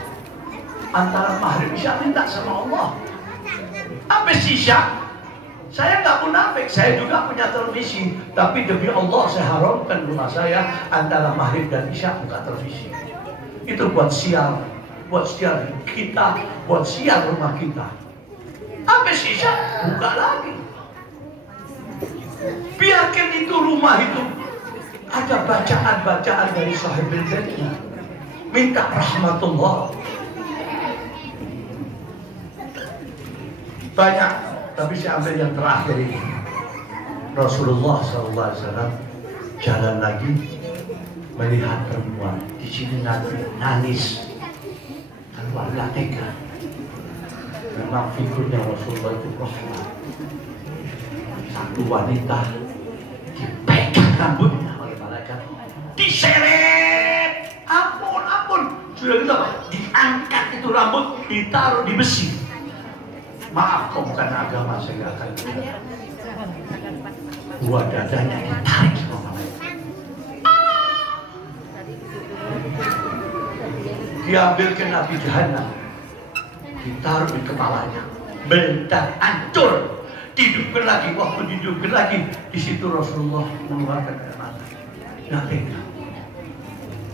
Antara maghrib isya minta sama Allah. Habis isya, saya nggak munafik, saya juga punya televisi, tapi demi Allah saya haramkan rumah saya antara maghrib dan isya buka televisi. Itu buat sial kita, buat sial rumah kita. Habis isya buka lagi. Biarkan itu rumah itu ada bacaan-bacaan dari sahabat baitnya, minta rahmatullah. Banyak, tapi saya ambil yang terakhir ini. Rasulullah SAW jalan lagi melihat perempuan. Di sini Nabi nangis, keluarga tega. Memang figurnya Rasulullah itu rahmat. Satu wanita dipegang rambutnya oleh malaikat, diseret, ampun, sudah gitu, diangkat itu rambut, ditaruh di besi. Maaf, kau bukan agama, saya nggak akan lihat. Dua dadanya ditarik sama malaikat. Diambilkan api jahanam, ditaruh di kepalanya, bentar hancur. Dihidupkan lagi, waktu dihidupkan lagi, di situ Rasulullah mengeluarkan air mata.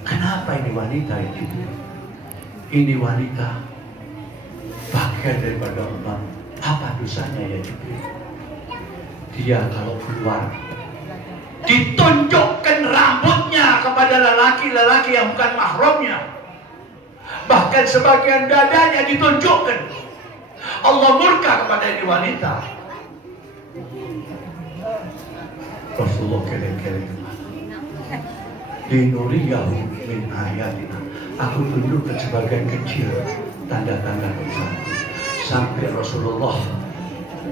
Kenapa ini wanita ini? Ini wanita bagian daripada umat. Apa dosanya ya Jibril? Dia kalau keluar ditunjukkan rambutnya kepada lelaki-lelaki yang bukan mahramnya. Bahkan sebagian dadanya ditunjukkan. Allah murka kepada ini wanita. Rasulullah keleng-keleng dinuriyahu min ayatina. Aku tunjukkan sebagian kecil tanda-tanda dosa. Sampai Rasulullah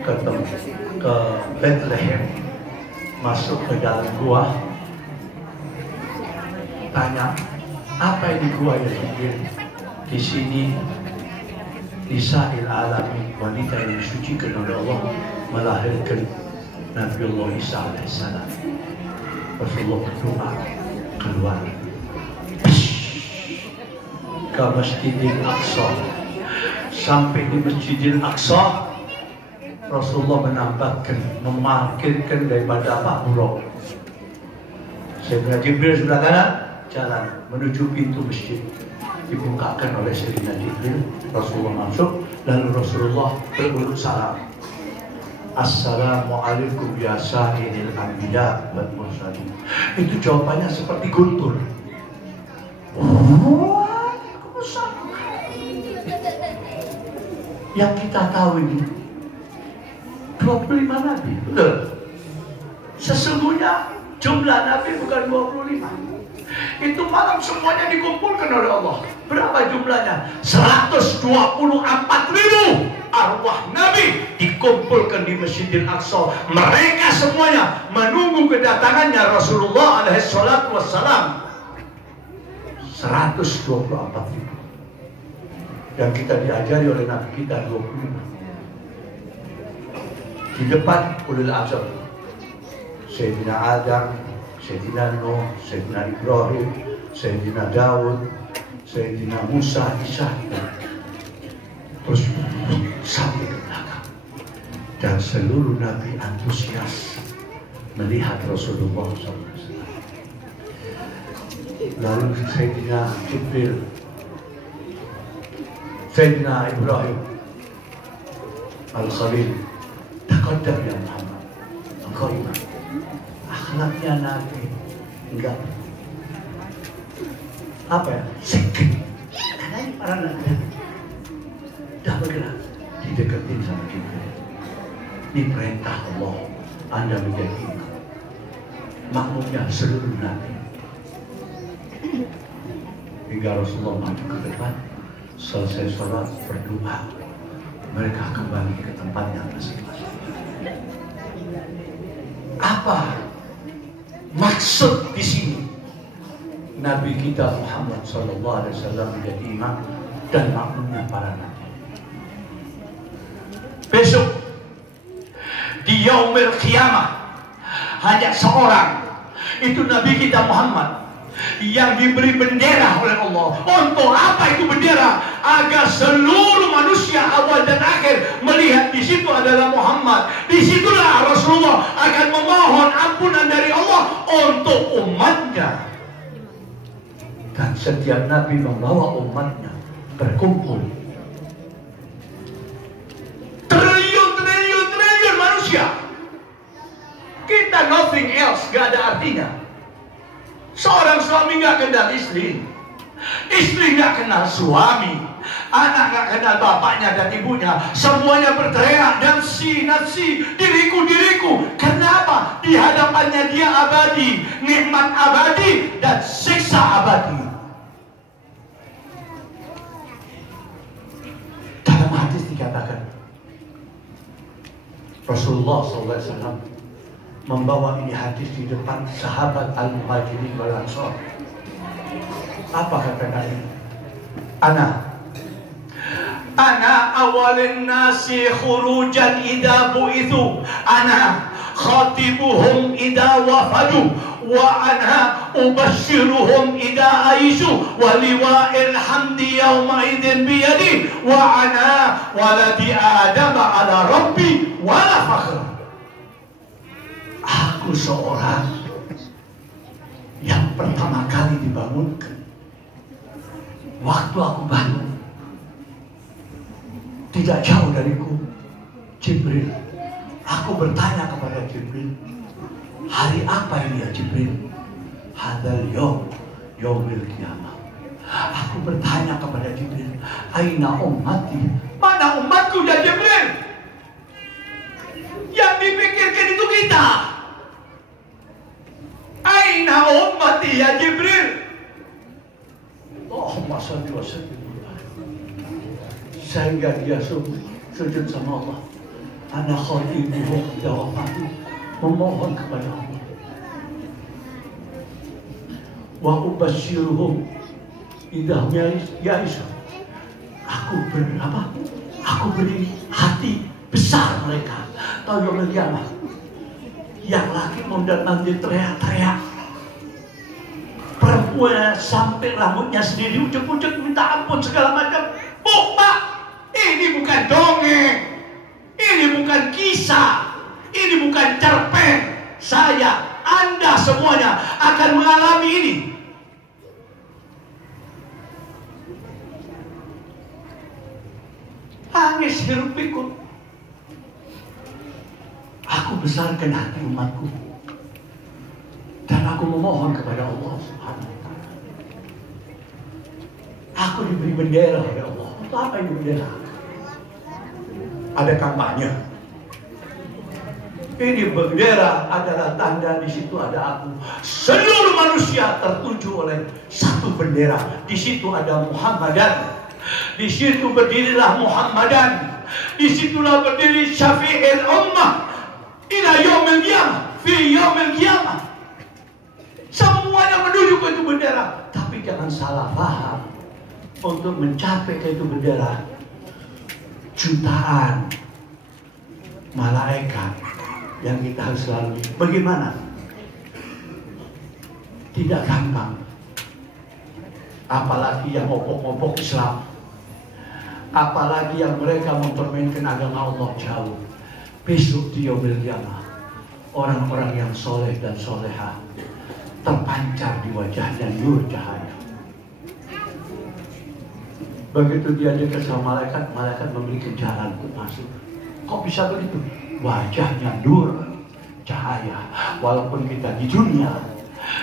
ke Bethlehem, masuk ke dalam gua, tanya, apa ini gua ya Jibril? Di sini Nisa'il alamin, wanita yang disucikan oleh Allah, melahirkan Nabiullah Isa alaihissalam. Rasulullah berdoa, keluar ke Masjidil Aqsa. Sampai di Masjidil Aqsa, Rasulullah menampakkan, memarkirkan daripada apa? Buruk. Sayyidina Jibril sebelah kanan, jalan menuju pintu masjid. Dibukakan oleh Sayyidina Jibril, Rasulullah masuk, lalu Rasulullah berurut salam. Assalamualaikum ya sayyidil anbiya wal mursalin. Itu jawabannya seperti guntur. Waalaikumsalam. Yang kita tahu ini 25 nabi, betul. Sesungguhnya jumlah nabi bukan 25. Itu malam semuanya dikumpulkan oleh Allah. Berapa jumlahnya? 124.000 arwah Nabi dikumpulkan di Masjidil Aqsa. Mereka semuanya menunggu kedatangannya Rasulullah alaihi salatu wassalam. 124.000. Dan kita diajari oleh Nabi kita 25. Di depan ulul azam, Sayyidina Adam, Sayyidina Nuh, Sayyidina Ibrahim, Sayyidina Daud, Sayyidina Musa, Isa. Terus sampai ke belakang. Dan seluruh Nabi antusias melihat Rasulullah SAW. Lalu Sayyidina Jibril, Sayyidina Ibrahim Al-Khalil, taqaddam ya Muhammad, engkau imam. Akhlaknya Nabi enggak apa ya, sedikit. Karena ini para nabi dah bergerak, dideketin sama Jibril. Ini perintah Allah, Anda menjadi imam. Makmumnya seluruh nabi. Hingga Rasulullah maju ke depan, Selesai sholat berdoa, mereka kembali ke tempatnya masing-masing. Apa maksud di sini? Nabi kita Muhammad SAW menjadi imam dan makmumnya para nabi. Besok di yaumil qiyamah hanya seorang, itu Nabi kita Muhammad, yang diberi bendera oleh Allah. Untuk apa itu bendera? Agar seluruh manusia awal dan akhir melihat di situ adalah Muhammad. Disitulah Rasulullah akan memohon ampunan dari Allah untuk umatnya. Dan setiap Nabi membawa umatnya berkumpul. Triliun manusia. Kita nothing else, gak ada artinya. Seorang suami gak kenal istri, istri gak kenal suami, anak gak kenal bapaknya dan ibunya. Semuanya berteriak, nafsi, nafsi, diriku, diriku. Kenapa? Di hadapannya dia abadi, nikmat abadi dan siksa abadi. Dalam hadis dikatakan, Rasulullah SAW membawa ini hadis di depan sahabat Al-Muhajirin wal Ansar. Apa kata Nabi? Ana awalin nasi khurujan idha bu'ithu, ana khatibuhum idha wafadu, wa ana ubashiruhum idha aishu, wa liwa'il hamdi yawma idhin biyadi, wa ana waladi adama ala rabbi wala fakhr. Aku seorang yang pertama kali dibangunkan. Waktu aku bangun, tidak jauh dariku Jibril. Aku bertanya kepada Jibril, hari apa ini ya Jibril? Hadal yaumil qiyamah. Aku bertanya kepada Jibril, aina ummati? Mana umatku ya Jibril? Yang dipikirkan itu kita. Aina ummati ya Jibril? Allahumma shalli wa sallim. Sehingga dia sujud sama Allah. Ana khatibuhum idza wafatu, memohon kepada Allah. Wa ubashiruhum idza ya'ishu. Aku beri hati besar mereka. Tahu yang yang laki mondar mandir teriak-teriak, perempuan sampai rambutnya sendiri ujuk-ujuk minta ampun segala macam. Bu, Pak, ini bukan dongeng, ini bukan kisah, ini bukan cerpen. Saya, Anda semuanya akan mengalami ini. Tangis hiruk pikuk. Aku besarkan hati umatku dan aku memohon kepada Allah Subhanahu wa Ta'ala. Aku diberi bendera oleh Allah. Untuk apa ini bendera? Ada kampanye. Ini bendera adalah tanda, di situ ada aku. Seluruh manusia tertuju oleh satu bendera. Di situ ada Muhammadan. Di situ berdirilah Muhammadan. Di situlah berdiri Syafi'il Ummah. Ila yaumil qiyamah, fi yaumil qiyamah. Semuanya menuju ke itu bendera. Tapi jangan salah paham. Untuk mencapai ke itu bendera, jutaan malaikat yang kita harus lalui. Bagaimana? Tidak gampang. Apalagi yang ngopok-ngopok Islam, apalagi yang mereka mempermainkan agama Allah jauh. Besok di yaumil qiyamah, orang-orang yang soleh dan soleha terpancar di wajahnya nur cahaya. Begitu dia dekat sama malaikat, malaikat memberikan jalan untuk masuk. Kok bisa begitu? Wajahnya nur cahaya. Walaupun kita di dunia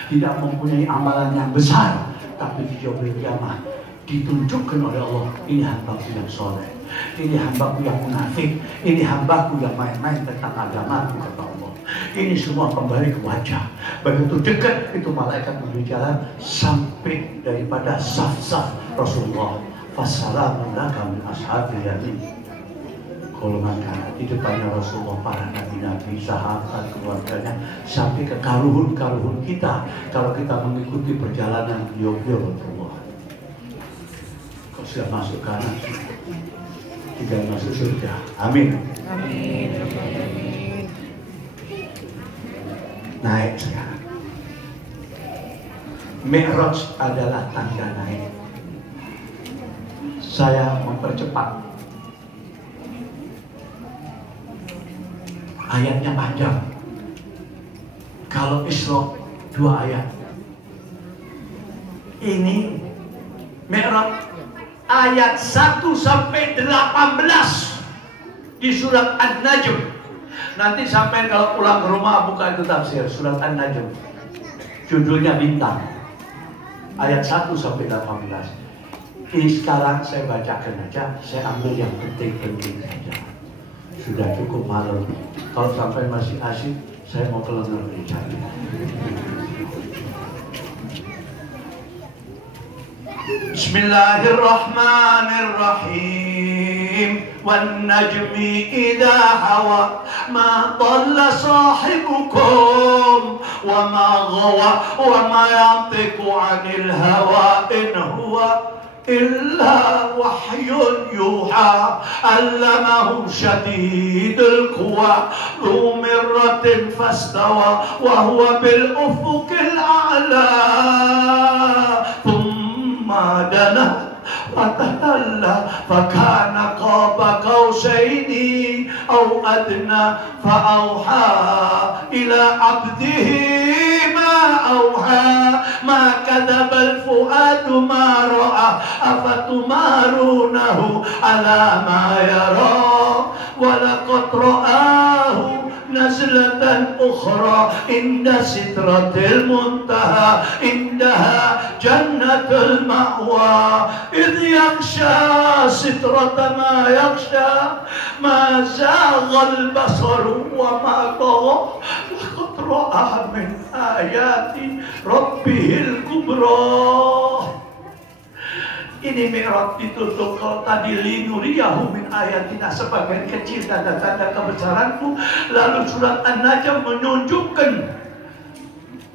tidak mempunyai amalan yang besar, tapi di yaumil qiyamah ditunjukkan oleh Allah, ini hambaku yang soleh, ini hambaku yang munafik, ini hambaku yang main-main tentang agamaku, kata Allah. Ini semua kembali ke wajah. Begitu dekat itu malaikat memberi jalan sampai daripada saf-saf Rasulullah, Fassalamun laka min ashabil yamin. Golongan kanan di depannya Rasulullah, para nabi-nabi, sahabat, keluarganya, sampai ke karuhun-karuhun kita kalau kita mengikuti perjalanan beliau-beliau Rasulullah. Kau sudah masuk kanan, tidak masuk surga. Amin. Amin. Naik sekarang. Mi'raj adalah tanda naik. Saya mempercepat. Ayatnya panjang. Kalau Isra 2 ayat. Ini Mi'raj ayat 1 sampai 18 di surat An-Najm. Nanti sampai kalau pulang ke rumah buka itu tafsir surat An-Najm. Judulnya bintang. Ayat 1 sampai 18. Ini sekarang saya bacakan aja, saya ambil yang penting-penting saja. Sudah cukup malam. Kalau sampai masih asyik, saya mau ke lengan dicari. Bismillahirrahmanirrahim. Wan najmi idza hawa ma dhalla sahibukum wa ma ghawa wa ma yantiqu 'anil hawa in huwa إلا وحي يوحى علمه شديد القوى ذو مرة فاستوى وهو بالأفق الأعلى ثم دنا فتدلى فكان قاب قوسين أو أدنى فأوحى إلى عبده ما أوحى ما كذب الفؤاد ما رأى أفتمارونه على ما يرى ولقد رآه نزلة أخرى عند سدرة المنتهى عندها جنة المأوى إذ يغشى سدرة ما يغشى ما زاغ البصر وما طغى لقد رأى من آيات ربه الكبرى. Ini Mi'raj ditutup kalau tadi linuriyahu min ayatina, sebagian kecil tanda-tanda kebesaranku. Lalu surat An-Najm menunjukkan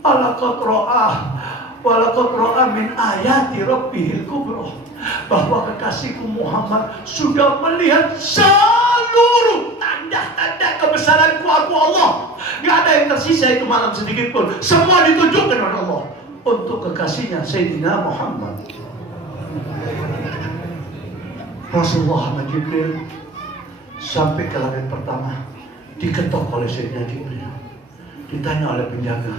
walaqad ra'a min ayati rabbihil kubra, bahwa kekasihku Muhammad sudah melihat seluruh tanda-tanda kebesaranku aku Allah. Gak ada yang tersisa itu malam sedikit pun. Semua ditunjukkan oleh Allah untuk kekasihnya Sayyidina Muhammad. Rasulullah sama Jibril sampai ke langit pertama, diketok oleh Sayyidina Jibril. Ditanya oleh penjaga,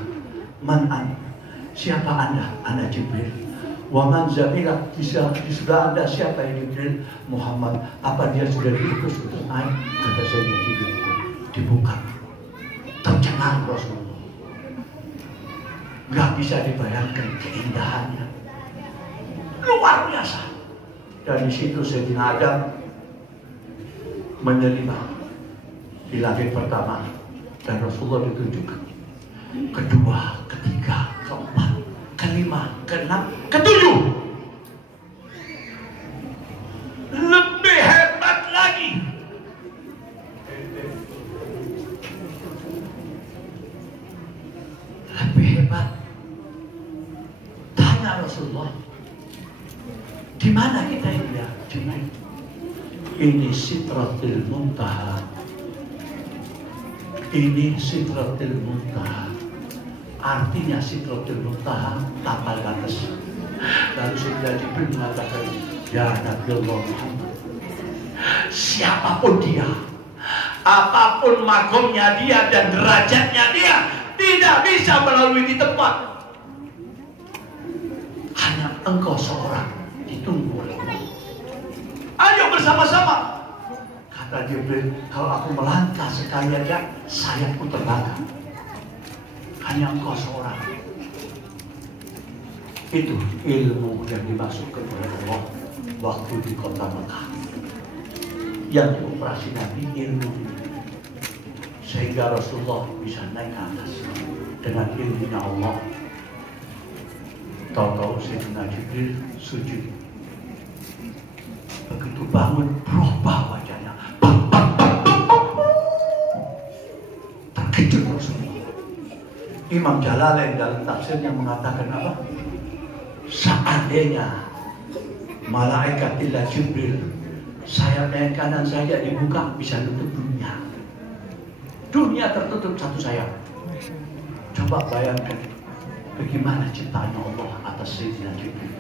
"Man an? Siapa Anda?" "Ana Jibril." "Wa man zaila?" "Di sebelah Anda siapa yang Jibril?" "Muhammad." "Apa dia sudah diutus untuk naik?" Kata Sayyidina Jibril. Dibuka, tercengang Rasulullah. Gak bisa dibayangkan keindahannya, luar biasa. Dan di situ Sayyidina Adam menerima di langit pertama, dan Rasulullah ditunjukkan kedua, ketiga, keempat, kelima, keenam, ketujuh. Lebih hebat lagi, lebih hebat. Tanya Rasulullah, di mana kita ini ya? Ini Sidratil Muntaha. Ini Sidratil Muntaha. Artinya Sidratil Muntaha, tapal batas. Lalu Sayyidina Jibril mengatakan, "Ya Nabiullah Muhammad, siapapun dia, apapun makomnya dia dan derajatnya dia, tidak bisa melalui di tempat. Hanya engkau seorang ditunggu oleh Allah. Ayo bersama-sama." Kata Jibril, "Kalau aku melangkah sekali aja, sayapku terbakar. Hanya engkau seorang." Itu ilmu yang dimasukkan oleh Allah waktu di kota Mekah. Yang dioperasi Nabi ilmu ini, sehingga Rasulullah bisa naik ke atas dengan ilmunya Allah. Tahu-tahu Sayyidina Jibril sujud Begitu bangun, berubah wajahnya. Terkejut Rasulullah. Imam Jalalain dalam tafsirnya mengatakan apa? Seandainya malaikat illa Jibril sayap yang kanan saja dibuka, bisa tutup dunia. Dunia tertutup satu sayap. Coba bayangkan bagaimana ciptaan Allah atas Sayyidina Jibril.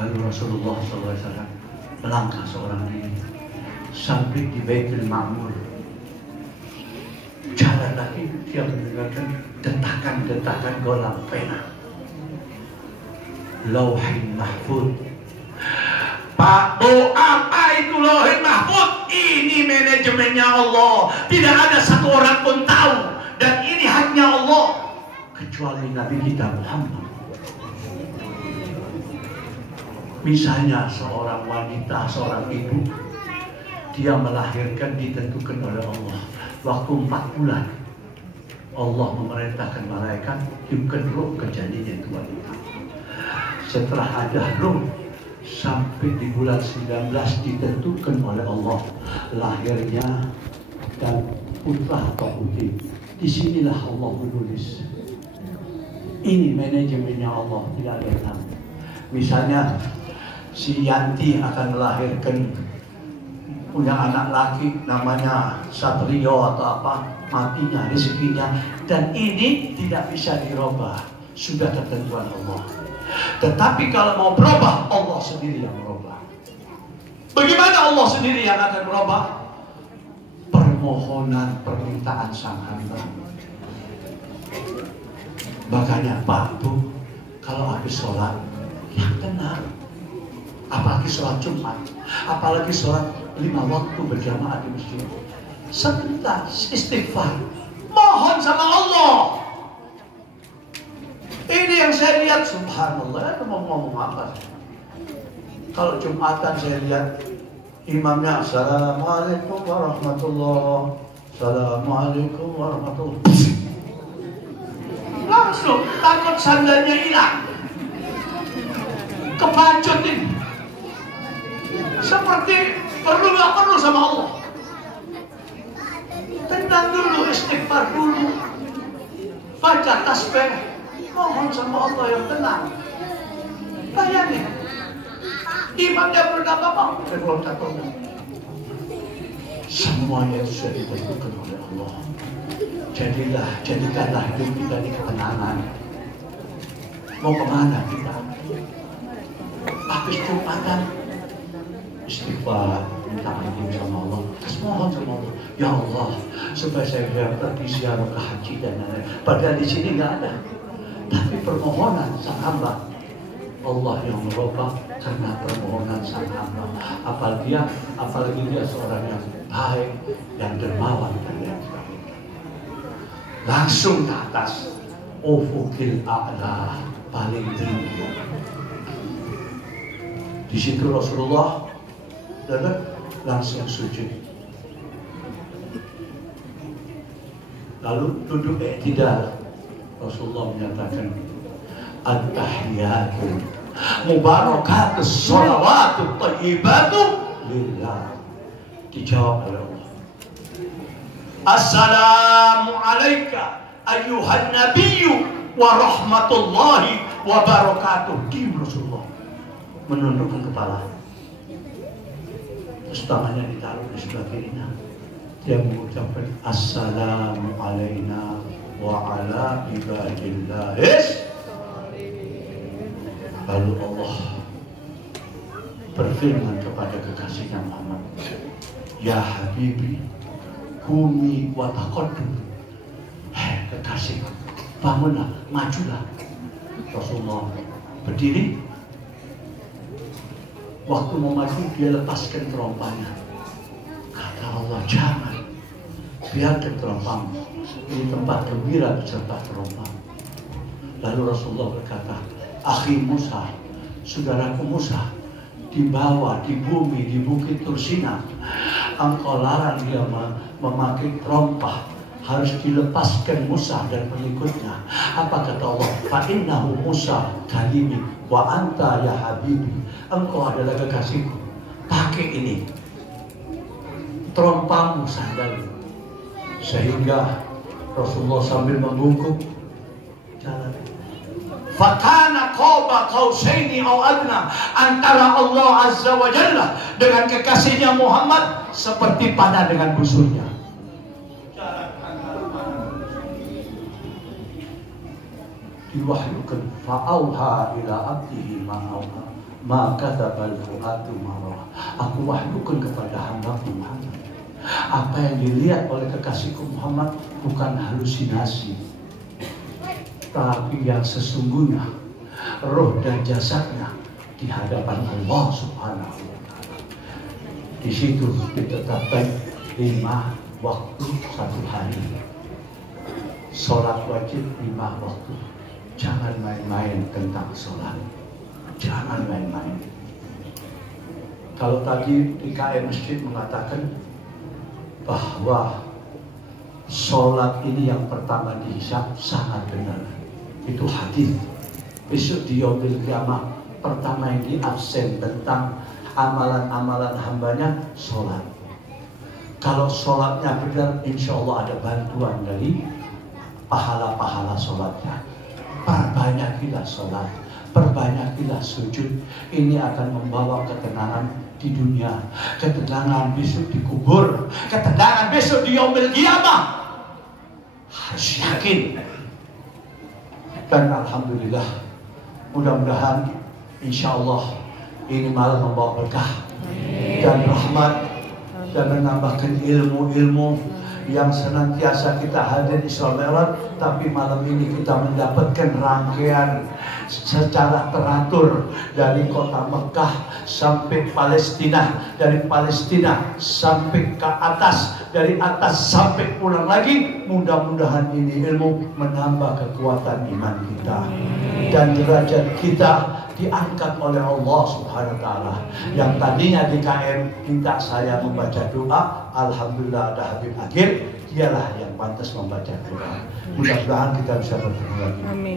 Lalu Rasulullah SAW melangkah seorang diri sampai di Baitul Ma'mur. Jalan lagi dia mendengarkan detakan-detakan golam pena. Lauhin Mahfud. Pak Bu, apa itu Lauhin Mahfud? Ini manajemennya Allah. Tidak ada satu orang pun tahu. Dan ini hanya Allah. Kecuali Nabi kita Muhammad. Misalnya seorang wanita, seorang ibu, dia melahirkan ditentukan oleh Allah. Waktu 4 bulan, Allah memerintahkan malaikat tiupkan roh ke janinnya itu wanita. Setelah ada roh, sampai di bulan 19 ditentukan oleh Allah lahirnya dan putra atau putri. Disinilah Allah menulis. Ini manajemennya Allah, tidak ada yang tahu. Misalnya si Yanti akan melahirkan, punya anak laki namanya Satrio atau apa, matinya, rezekinya, dan ini tidak bisa dirubah, sudah ketentuan Allah. Tetapi kalau mau berubah, Allah sendiri yang merubah. Bagaimana Allah sendiri yang akan merubah? Permohonan, permintaan sang hamba. Makanya Pak Bu, kalau habis sholat yang tenang, apalagi sholat Jumat, apalagi sholat 5 waktu berjamaah di masjid, sebentar istighfar, mohon sama Allah. Ini yang saya lihat, subhanallah, itu mau ngomong apa? Kalau Jumatan saya lihat imamnya assalamualaikum warahmatullah, assalamualaikum warahmatullah, langsung takut sandalnya hilang, kebacut ini, seperti perlu nggak perlu sama Allah. Tenang dulu, istighfar dulu, baca tasbih, mohon sama Allah yang tenang. Bayangin, imamnya berkata-kata, semuanya itu sudah ditentukan oleh Allah. Jadikanlah hidup kita di ketenangan. Mau kemana kita? Habis Jumatan, istighfar, minta ampun sama Allah, terus mohon sama Allah, ya Allah, supaya saya bisa pergi ziarah ke haji dan lain-lain. Padahal di sini nggak ada, tapi permohonan sang hamba, Allah yang merubah karena permohonan sang hamba. Apalagi dia seorang yang baik, yang dermawan dan lain sebagainya. Langsung ke atas, ufukil a'la, paling tinggi. Di situ Rasulullah langsung sujud. Lalu duduk tidak. Rasulullah menyatakan, at-tahiyatu mubarakatus sholawatu thayyibatu lillah. Dijawab oleh Allah, assalamu alaika ayyuhan nabiyyu wa rahmatullahi wa barakatuh. Di Rasulullah menundukkan kepala, terus tangannya ditaruh di sebelah kirinya. Dia mengucapkan assalamu alaina wa ala ibadillahis. Lalu Allah berfirman kepada kekasihnya Muhammad, ya Habibi, kumi wa taqaddum. Hei kekasih, bangunlah, majulah. Rasulullah berdiri. Waktu mau maju, dia lepaskan terompahnya. Kata Allah, jangan, biarkan terompahmu. Ini tempat gembira beserta terompah. Lalu Rasulullah berkata, akhi Musa, saudaraku Musa, di bawah, di bumi, di bukit Tursina, engkau larang dia memakai terompah harus dilepaskan Musa dan pengikutnya. Apa kata Allah? Fa innahu Musa kalimi wa anta ya habibi. Engkau adalah kekasihku. Pakai ini. Terompamu sandal. Sehingga Rasulullah sambil membungkuk jalan. Fakana qaba qausaini au adna, antara Allah Azza wa Jalla dengan kekasihnya Muhammad seperti panah dengan busurnya. Diwahyukan fa'auha ila abdihi ma'auha ma kadzabal fuadu ma ra'a. Aku wahyukan kepada hamba-Ku Muhammad. Apa yang dilihat oleh kekasihku Muhammad bukan halusinasi, tapi yang sesungguhnya roh dan jasadnya di hadapan Allah Subhanahu wa Ta'ala. Di situ ditetapkan 5 waktu satu hari. Sholat wajib 5 waktu. Jangan main-main tentang sholat. Jangan main-main. Kalau tadi di KM Masjid mengatakan bahwa sholat ini yang pertama dihisab, sangat benar. Itu hadis. Besok di yaumil qiyamah pertama yang diabsen tentang amalan-amalan hambanya sholat. Kalau sholatnya benar, insya Allah ada bantuan dari pahala-pahala sholatnya. Perbanyakilah sholat, perbanyakilah sujud. Ini akan membawa ketenangan di dunia, ketenangan besok di kubur, ketenangan besok di yaumil qiyamah. Harus yakin. Dan alhamdulillah, mudah-mudahan insya Allah ini malah membawa berkah dan rahmat dan menambahkan ilmu-ilmu yang senantiasa kita hadir Isra Mi'raj. Tapi malam ini kita mendapatkan rangkaian secara teratur dari kota Mekah sampai Palestina, dari Palestina sampai ke atas, dari atas sampai pulang lagi. Mudah-mudahan ini ilmu menambah kekuatan iman kita dan derajat kita diangkat oleh Allah Subhanahu wa Ta'ala. Yang tadinya di KM minta saya membaca doa, alhamdulillah ada Habib Agil, dialah yang pantas membaca doa. Mudah-mudahan kita bisa bertemu lagi. Amin.